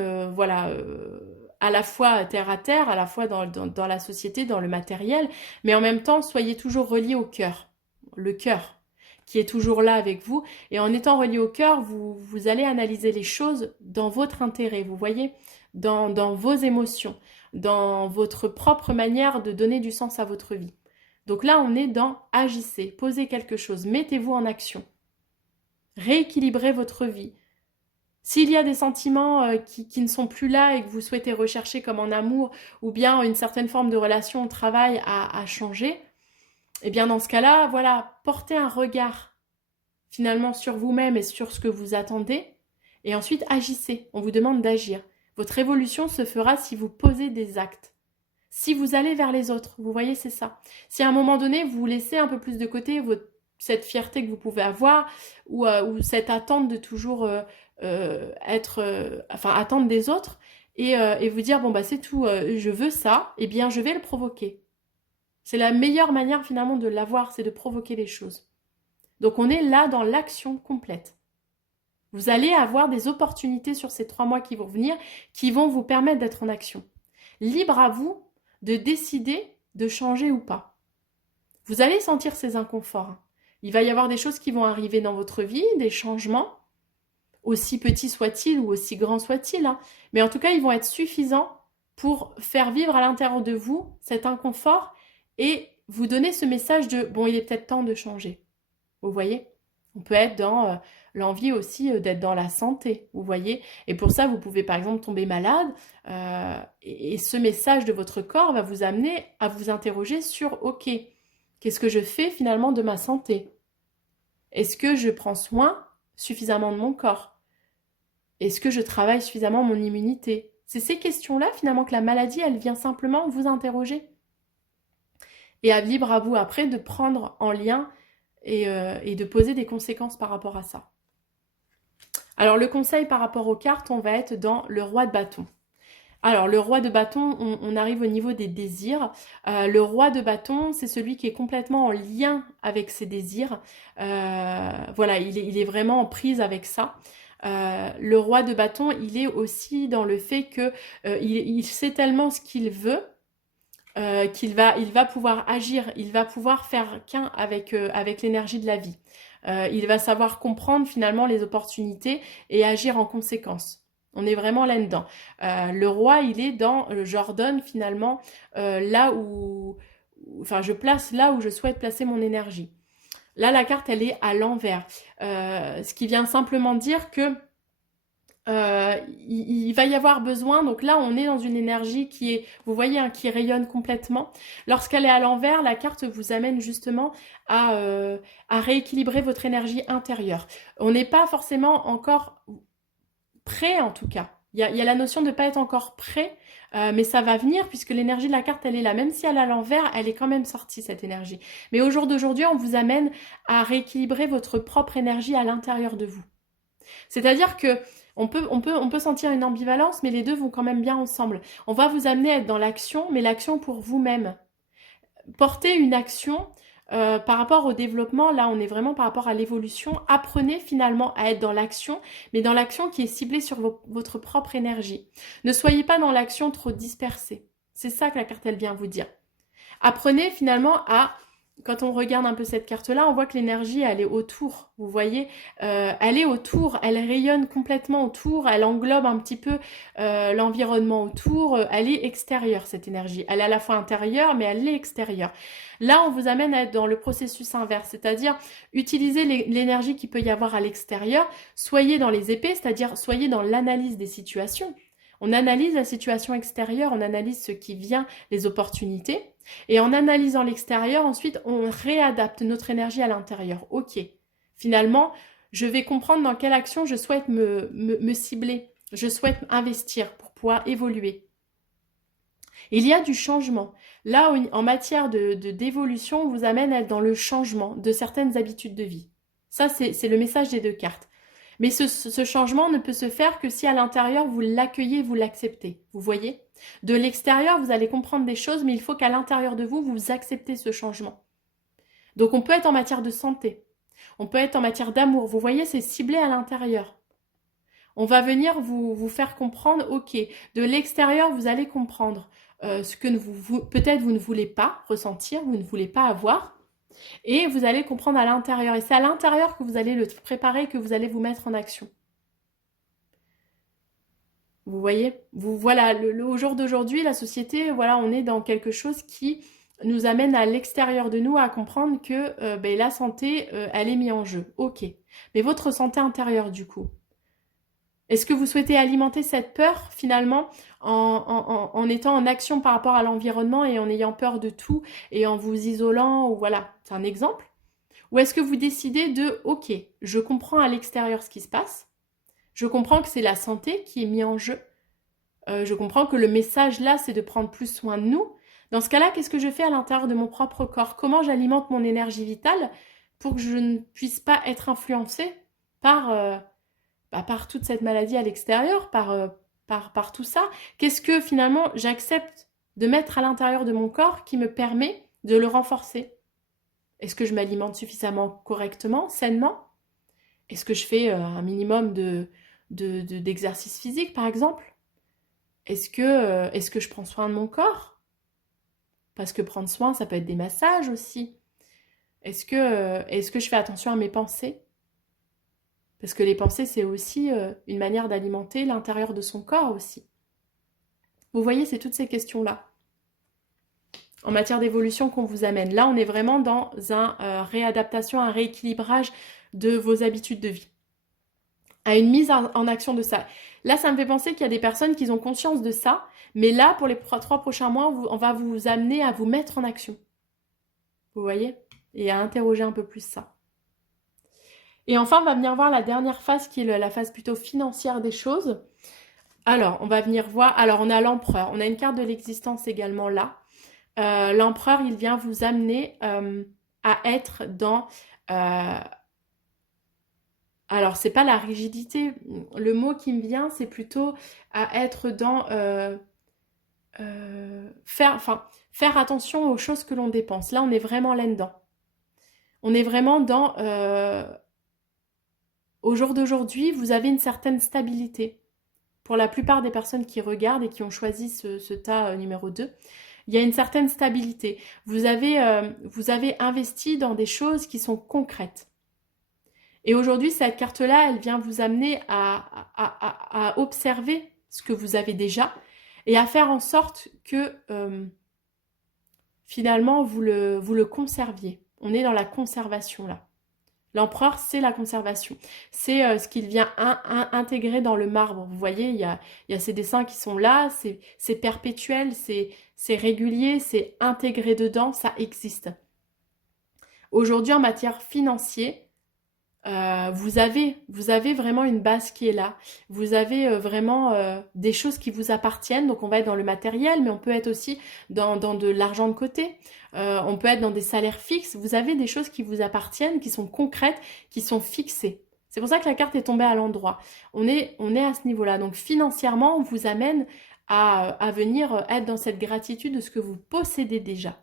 à la fois terre à terre, à la fois dans la société, dans le matériel, mais en même temps, soyez toujours reliés au cœur. Le cœur qui est toujours là avec vous. Et en étant relié au cœur, vous allez analyser les choses dans votre intérêt, vous voyez, dans vos émotions, dans votre propre manière de donner du sens à votre vie. Donc là, on est dans agissez, posez quelque chose, mettez-vous en action. Rééquilibrez votre vie. S'il y a des sentiments qui ne sont plus là et que vous souhaitez rechercher comme en amour ou bien une certaine forme de relation au travail à changer, eh bien dans ce cas-là, voilà, portez un regard finalement sur vous-même et sur ce que vous attendez et ensuite agissez. On vous demande d'agir. Votre évolution se fera si vous posez des actes. Si vous allez vers les autres, vous voyez, c'est ça. Si à un moment donné, vous laissez un peu plus de côté cette fierté que vous pouvez avoir ou cette attente de toujours attendre des autres et vous dire, bon, bah c'est tout, je veux ça, eh bien, je vais le provoquer. C'est la meilleure manière finalement de l'avoir, c'est de provoquer les choses. Donc on est là dans l'action complète. Vous allez avoir des opportunités sur ces 3 mois qui vont venir, qui vont vous permettre d'être en action. Libre à vous de décider de changer ou pas. Vous allez sentir ces inconforts. Il va y avoir des choses qui vont arriver dans votre vie, des changements, aussi petits soient-ils ou aussi grands soient-ils, hein. Mais en tout cas, ils vont être suffisants pour faire vivre à l'intérieur de vous cet inconfort et vous donner ce message de « bon, il est peut-être temps de changer ». Vous voyez ? On peut être dans l'envie aussi d'être dans la santé, vous voyez. Et pour ça, vous pouvez par exemple tomber malade et ce message de votre corps va vous amener à vous interroger sur « ok, qu'est-ce que je fais finalement de ma santé ? Est-ce que je prends soin suffisamment de mon corps ? Est-ce que je travaille suffisamment mon immunité ? » C'est ces questions-là finalement que la maladie, elle vient simplement vous interroger. Et à libre à vous après de prendre en lien et de poser des conséquences par rapport à ça. Alors le conseil par rapport aux cartes, on va être dans le roi de bâton. Alors le roi de bâton, on arrive au niveau des désirs. Le roi de bâton, c'est celui qui est complètement en lien avec ses désirs. Voilà, il est vraiment en prise avec ça. Le roi de bâton, il est aussi dans le fait que il sait tellement ce qu'il veut qu'il va pouvoir agir, il va pouvoir faire qu'un avec l'énergie de la vie. Il va savoir comprendre finalement les opportunités et agir en conséquence. On est vraiment là-dedans. Le roi, il est dans, j'ordonne finalement là où, enfin, je place là où je souhaite placer mon énergie. Là, la carte, elle est à l'envers. Ce qui vient simplement dire que il va y avoir besoin, donc là on est dans une énergie qui est, vous voyez, hein, qui rayonne complètement. Lorsqu'elle est à l'envers, la carte vous amène justement à rééquilibrer votre énergie intérieure. On n'est pas forcément encore prêt en tout cas. Il y a la notion de ne pas être encore prêt, mais ça va venir puisque l'énergie de la carte elle est là. Même si elle est à l'envers, elle est quand même sortie cette énergie. Mais au jour d'aujourd'hui, on vous amène à rééquilibrer votre propre énergie à l'intérieur de vous. C'est-à-dire que on peut sentir une ambivalence, mais les deux vont quand même bien ensemble. On va vous amener à être dans l'action, mais l'action pour vous-même. Porter une action par rapport au développement, là on est vraiment par rapport à l'évolution. Apprenez finalement à être dans l'action, mais dans l'action qui est ciblée sur votre propre énergie. Ne soyez pas dans l'action trop dispersée. C'est ça que la carte elle vient vous dire. Apprenez finalement à, quand on regarde un peu cette carte-là, on voit que l'énergie, elle est autour, vous voyez, elle est autour, elle rayonne complètement autour, elle englobe un petit peu l'environnement autour, elle est extérieure cette énergie. Elle est à la fois intérieure, mais elle est extérieure. Là, on vous amène à être dans le processus inverse, c'est-à-dire utiliser l'énergie qu'il peut y avoir à l'extérieur, soyez dans les épées, c'est-à-dire soyez dans l'analyse des situations. On analyse la situation extérieure, on analyse ce qui vient, les opportunités. Et en analysant l'extérieur, ensuite, on réadapte notre énergie à l'intérieur. Ok, finalement, je vais comprendre dans quelle action je souhaite me cibler, je souhaite investir pour pouvoir évoluer. Il y a du changement. Là, en matière d'évolution, on vous amène à être dans le changement de certaines habitudes de vie. Ça, c'est le message des deux cartes. Mais ce changement ne peut se faire que si à l'intérieur, vous l'accueillez, vous l'acceptez. Vous voyez? De l'extérieur, vous allez comprendre des choses, mais il faut qu'à l'intérieur de vous, vous acceptez ce changement. Donc on peut être en matière de santé, on peut être en matière d'amour. Vous voyez, c'est ciblé à l'intérieur. On va venir vous faire comprendre, ok, de l'extérieur, vous allez comprendre ce que peut-être vous ne voulez pas ressentir, vous ne voulez pas avoir. Et vous allez comprendre à l'intérieur. Et c'est à l'intérieur que vous allez le préparer, que vous allez vous mettre en action. Vous voyez, voilà, au jour d'aujourd'hui, la société, voilà, on est dans quelque chose qui nous amène à l'extérieur de nous à comprendre que la santé, elle est mise en jeu. Ok. Mais votre santé intérieure, du coup, est-ce que vous souhaitez alimenter cette peur, finalement, en étant en action par rapport à l'environnement et en ayant peur de tout et en vous isolant, ou voilà, c'est un exemple? Ou est-ce que vous décidez de, ok, je comprends à l'extérieur ce qui se passe, je comprends que c'est la santé qui est mise en jeu, je comprends que le message là, c'est de prendre plus soin de nous. Dans ce cas-là, qu'est-ce que je fais à l'intérieur de mon propre corps? Comment j'alimente mon énergie vitale pour que je ne puisse pas être influencée par, par toute cette maladie à l'extérieur, par tout ça? Qu'est-ce que finalement j'accepte de mettre à l'intérieur de mon corps qui me permet de le renforcer? Est-ce que je m'alimente suffisamment correctement, sainement? Est-ce que je fais un minimum d'exercice physique, par exemple? Est-ce que je prends soin de mon corps? Parce que prendre soin, ça peut être des massages aussi. Est-ce que je fais attention à mes pensées? Parce que les pensées, c'est aussi une manière d'alimenter l'intérieur de son corps aussi. Vous voyez, c'est toutes ces questions-là. En matière d'évolution qu'on vous amène. Là, on est vraiment dans un réadaptation, un rééquilibrage de vos habitudes de vie. À une mise en action de ça. Là, ça me fait penser qu'il y a des personnes qui ont conscience de ça, mais là, pour les 3 prochains mois, on va vous amener à vous mettre en action. Vous voyez? Et à interroger un peu plus ça. Et enfin, on va venir voir la dernière phase qui est la phase plutôt financière des choses. Alors, on va venir voir... Alors, on a l'empereur. On a une carte de l'existence également là. L'empereur, il vient vous amener à être dans... alors, c'est pas la rigidité. Le mot qui me vient, c'est plutôt à être dans... faire attention aux choses que l'on dépense. Là, on est vraiment là-dedans. On est vraiment dans... au jour d'aujourd'hui, vous avez une certaine stabilité. Pour la plupart des personnes qui regardent et qui ont choisi ce tas numéro 2, il y a une certaine stabilité. Vous avez investi dans des choses qui sont concrètes. Et aujourd'hui, cette carte-là, elle vient vous amener à à observer ce que vous avez déjà et à faire en sorte que finalement vous le conserviez. On est dans la conservation là. L'empereur, c'est la conservation. C'est ce qu'il vient intégrer dans le marbre. Vous voyez, il y a ces dessins qui sont là, c'est perpétuel, c'est régulier, c'est intégré dedans, ça existe. Aujourd'hui, en matière financière, vous avez vraiment une base qui est là. Vous avez vraiment des choses qui vous appartiennent. Donc on va être dans le matériel, mais on peut être aussi dans de l'argent de côté. On peut être dans des salaires fixes. Vous avez des choses qui vous appartiennent, qui sont concrètes, qui sont fixées. C'est pour ça que la carte est tombée à l'endroit. On est à ce niveau-là. Donc financièrement, on vous amène à venir être dans cette gratitude de ce que vous possédez déjà.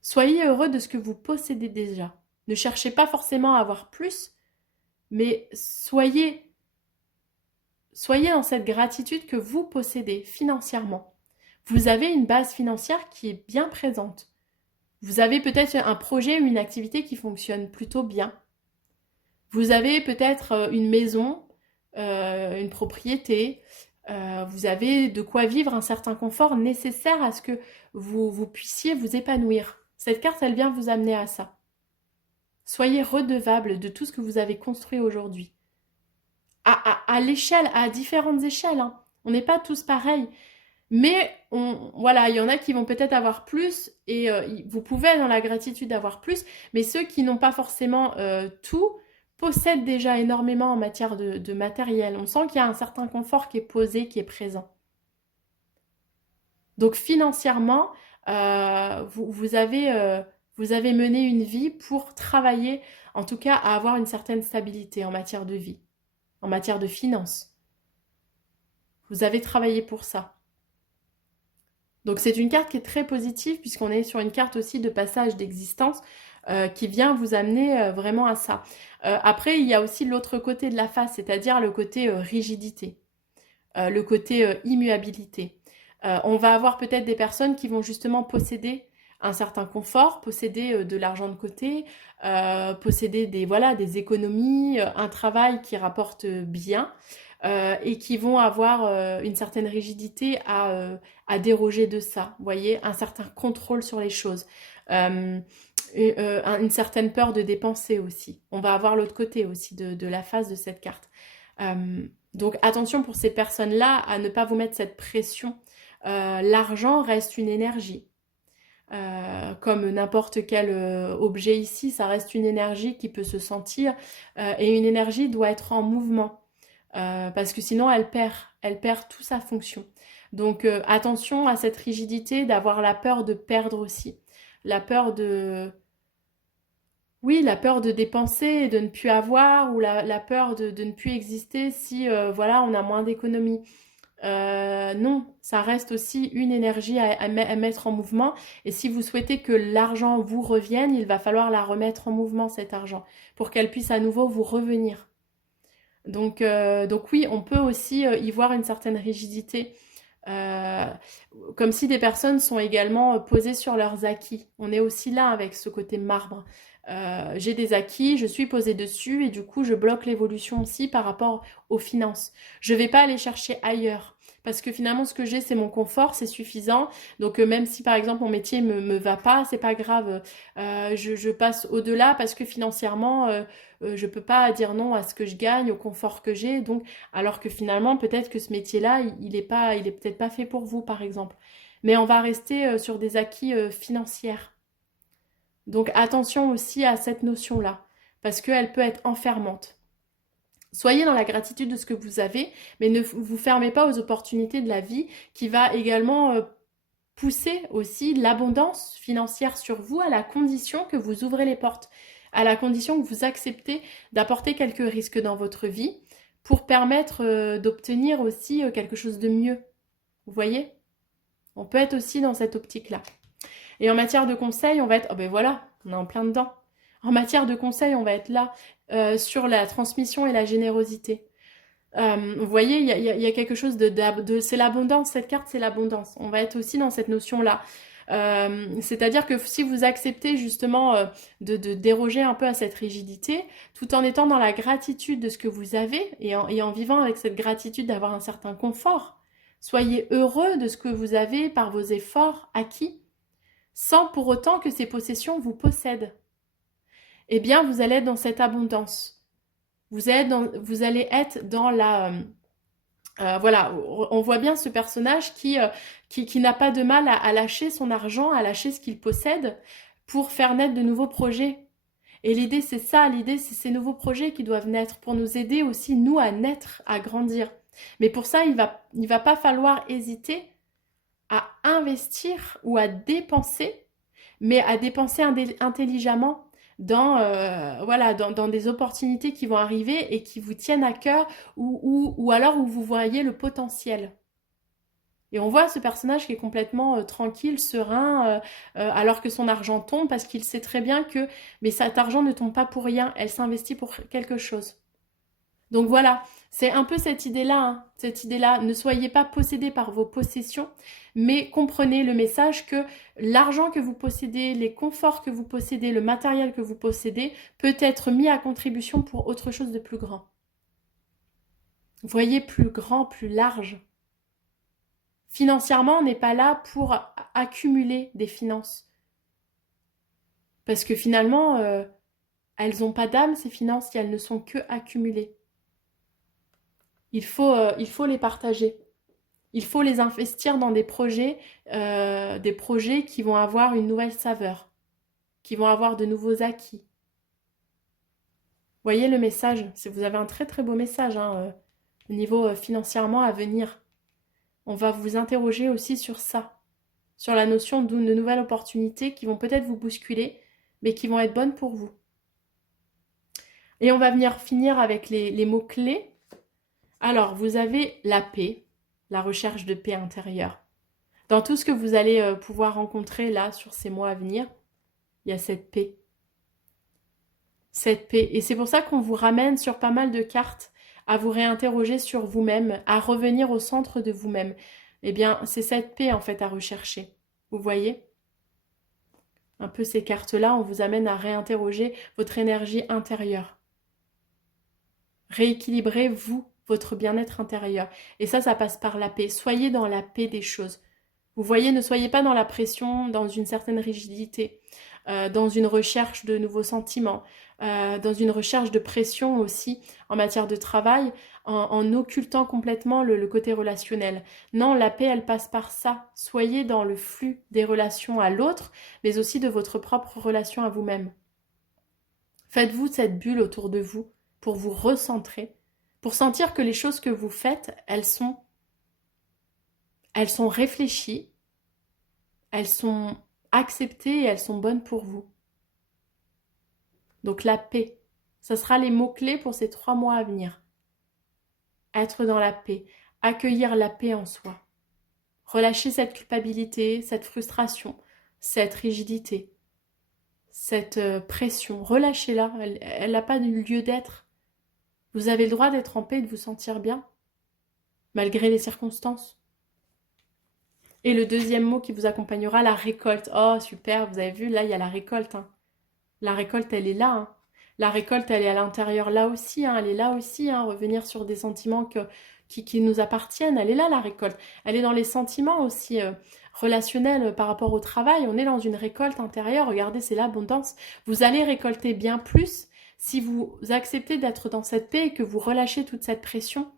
Soyez heureux de ce que vous possédez déjà. Ne cherchez pas forcément à avoir plus, mais soyez dans cette gratitude que vous possédez financièrement. Vous avez une base financière qui est bien présente. Vous avez peut-être un projet ou une activité qui fonctionne plutôt bien. Vous avez peut-être une maison, une propriété. Vous avez de quoi vivre un certain confort nécessaire à ce que vous puissiez vous épanouir. Cette carte, elle vient vous amener à ça. Soyez redevable de tout ce que vous avez construit aujourd'hui. À l'échelle, à différentes échelles. Hein. On n'est pas tous pareils. Mais voilà, il y en a qui vont peut-être avoir plus et vous pouvez être dans la gratitude d'avoir plus. Mais ceux qui n'ont pas forcément tout possèdent déjà énormément en matière de matériel. On sent qu'il y a un certain confort qui est posé, qui est présent. Donc financièrement, vous avez mené une vie pour travailler, en tout cas, à avoir une certaine stabilité en matière de vie, en matière de finances. Vous avez travaillé pour ça. Donc c'est une carte qui est très positive puisqu'on est sur une carte aussi de passage d'existence qui vient vous amener vraiment à ça. Après, il y a aussi l'autre côté de la face, c'est-à-dire le côté rigidité, le côté immuabilité. On va avoir peut-être des personnes qui vont justement posséder un certain confort, posséder de l'argent de côté, posséder des économies, un travail qui rapporte bien et qui vont avoir une certaine rigidité à déroger de ça, vous voyez, un certain contrôle sur les choses, une certaine peur de dépenser aussi. On va avoir l'autre côté aussi de la face de cette carte. Donc attention pour ces personnes-là à ne pas vous mettre cette pression. L'argent reste une énergie. Comme n'importe quel objet ici, ça reste une énergie qui peut se sentir et une énergie doit être en mouvement parce que sinon elle perd toute sa fonction. Donc attention à cette rigidité, d'avoir la peur de perdre aussi, la peur de dépenser et de ne plus avoir ou la peur de ne plus exister si voilà on a moins d'économies. Non, ça reste aussi une énergie à mettre en mouvement. Et si vous souhaitez que l'argent vous revienne, il va falloir la remettre en mouvement, cet argent, pour qu'elle puisse à nouveau vous revenir. Donc oui, on peut aussi y voir une certaine rigidité, euh, comme si des personnes sont également posées sur leurs acquis. On est aussi là avec ce côté marbre. J'ai des acquis, je suis posée dessus et du coup je bloque l'évolution aussi par rapport aux finances. Je ne vais pas aller chercher ailleurs parce que finalement ce que j'ai c'est mon confort, c'est suffisant. Donc même si par exemple mon métier me va pas, c'est pas grave. Je passe au-delà parce que financièrement je peux pas dire non à ce que je gagne, au confort que j'ai. Donc alors que finalement peut-être que ce métier-là il est peut-être pas fait pour vous par exemple. Mais on va rester sur des acquis financiers. Donc attention aussi à cette notion-là, parce qu'elle peut être enfermante. Soyez dans la gratitude de ce que vous avez, mais ne vous fermez pas aux opportunités de la vie qui va également pousser aussi l'abondance financière sur vous à la condition que vous ouvrez les portes, à la condition que vous acceptez d'apporter quelques risques dans votre vie pour permettre d'obtenir aussi quelque chose de mieux. Vous voyez? On peut être aussi dans cette optique-là. Et en matière de conseil, on va être... Oh ben voilà, on est en plein dedans. En matière de conseil, on va être là sur la transmission et la générosité. Vous voyez, il y a quelque chose c'est l'abondance. Cette carte, c'est l'abondance. On va être aussi dans cette notion-là. C'est-à-dire que si vous acceptez justement de déroger un peu à cette rigidité, tout en étant dans la gratitude de ce que vous avez et en vivant avec cette gratitude d'avoir un certain confort, soyez heureux de ce que vous avez par vos efforts acquis, sans pour autant que ces possessions vous possèdent. Eh bien, vous allez être dans cette abondance. Vous allez être dans la... voilà, on voit bien ce personnage qui n'a pas de mal à lâcher son argent, à lâcher ce qu'il possède pour faire naître de nouveaux projets. Et l'idée, c'est ça, l'idée, c'est ces nouveaux projets qui doivent naître pour nous aider aussi, nous, à naître, à grandir. Mais pour ça, il va pas falloir hésiter à investir ou à dépenser, mais à dépenser intelligemment voilà, dans des opportunités qui vont arriver et qui vous tiennent à cœur ou alors où vous voyez le potentiel. Et on voit ce personnage qui est complètement tranquille, serein, alors que son argent tombe parce qu'il sait très bien que mais cet argent ne tombe pas pour rien, elle s'investit pour quelque chose. Donc voilà, c'est un peu cette idée-là, hein, cette idée-là. Ne soyez pas possédés par vos possessions, mais comprenez le message que l'argent que vous possédez, les conforts que vous possédez, le matériel que vous possédez peut être mis à contribution pour autre chose de plus grand. Voyez plus grand, plus large. Financièrement, on n'est pas là pour accumuler des finances. Parce que finalement, elles n'ont pas d'âme, ces finances, si elles ne sont que accumulées. Il faut les partager. Il faut les investir dans des projets qui vont avoir une nouvelle saveur, qui vont avoir de nouveaux acquis. Voyez le message, vous avez un très très beau message hein, au niveau financièrement à venir. On va vous interroger aussi sur ça, sur la notion de nouvelles opportunités qui vont peut-être vous bousculer, mais qui vont être bonnes pour vous. Et on va venir finir avec les mots-clés. Alors, vous avez la paix, la recherche de paix intérieure. Dans tout ce que vous allez pouvoir rencontrer là, sur ces mois à venir, il y a cette paix. Cette paix. Et c'est pour ça qu'on vous ramène sur pas mal de cartes à vous réinterroger sur vous-même, à revenir au centre de vous-même. Eh bien, c'est cette paix en fait à rechercher. Vous voyez ? Un peu ces cartes-là, on vous amène à réinterroger votre énergie intérieure. Rééquilibrez vous, votre bien-être intérieur. Et ça passe par la paix. Soyez dans la paix des choses. Vous voyez, ne soyez pas dans la pression, dans une certaine rigidité, dans une recherche de nouveaux sentiments, dans une recherche de pression aussi en matière de travail, en occultant complètement le côté relationnel. Non, la paix, elle passe par ça. Soyez dans le flux des relations à l'autre, mais aussi de votre propre relation à vous-même. Faites-vous cette bulle autour de vous pour vous recentrer, pour sentir que les choses que vous faites, elles sont réfléchies, elles sont acceptées et elles sont bonnes pour vous. Donc la paix, ça sera les mots-clés pour ces 3 mois à venir. Être dans la paix, accueillir la paix en soi, relâcher cette culpabilité, cette frustration, cette rigidité, cette pression, relâchez-la, elle n'a pas de lieu d'être. Vous avez le droit d'être en paix et de vous sentir bien, malgré les circonstances. Et le deuxième mot qui vous accompagnera, la récolte. Oh, super, vous avez vu, là, il y a la récolte. Hein. La récolte, elle est là. Hein. La récolte, elle est à l'intérieur là aussi. Hein. Elle est là aussi. Hein. Revenir sur des sentiments qui nous appartiennent. Elle est là, la récolte. Elle est dans les sentiments aussi relationnels par rapport au travail. On est dans une récolte intérieure. Regardez, c'est l'abondance. Vous allez récolter bien plus si vous acceptez d'être dans cette paix et que vous relâchez toute cette pression.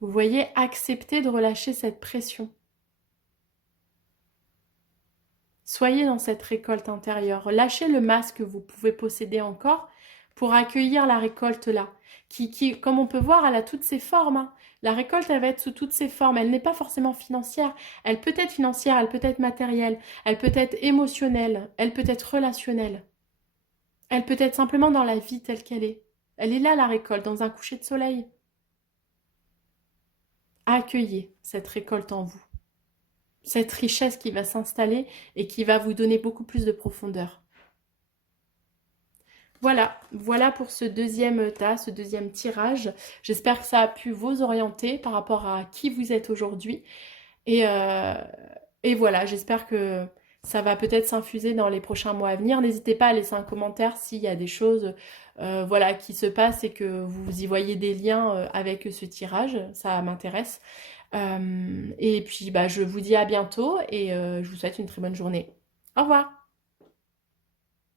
Vous voyez, acceptez de relâcher cette pression. Soyez dans cette récolte intérieure. Lâchez le masque que vous pouvez posséder encore pour accueillir la récolte là. Qui, comme on peut voir, elle a toutes ses formes. Hein. La récolte, elle va être sous toutes ses formes. Elle n'est pas forcément financière. Elle peut être financière, elle peut être matérielle, elle peut être émotionnelle, elle peut être relationnelle. Elle peut être simplement dans la vie telle qu'elle est. Elle est là, la récolte, dans un coucher de soleil. Accueillez cette récolte en vous. Cette richesse qui va s'installer et qui va vous donner beaucoup plus de profondeur. Voilà pour ce deuxième tas, ce deuxième tirage. J'espère que ça a pu vous orienter par rapport à qui vous êtes aujourd'hui. Et, euh, et voilà, j'espère que ça va peut-être s'infuser dans les prochains mois à venir. N'hésitez pas à laisser un commentaire s'il y a des choses voilà, qui se passent et que vous y voyez des liens avec ce tirage. Ça m'intéresse. Et puis, bah, je vous dis à bientôt et je vous souhaite une très bonne journée. Au revoir!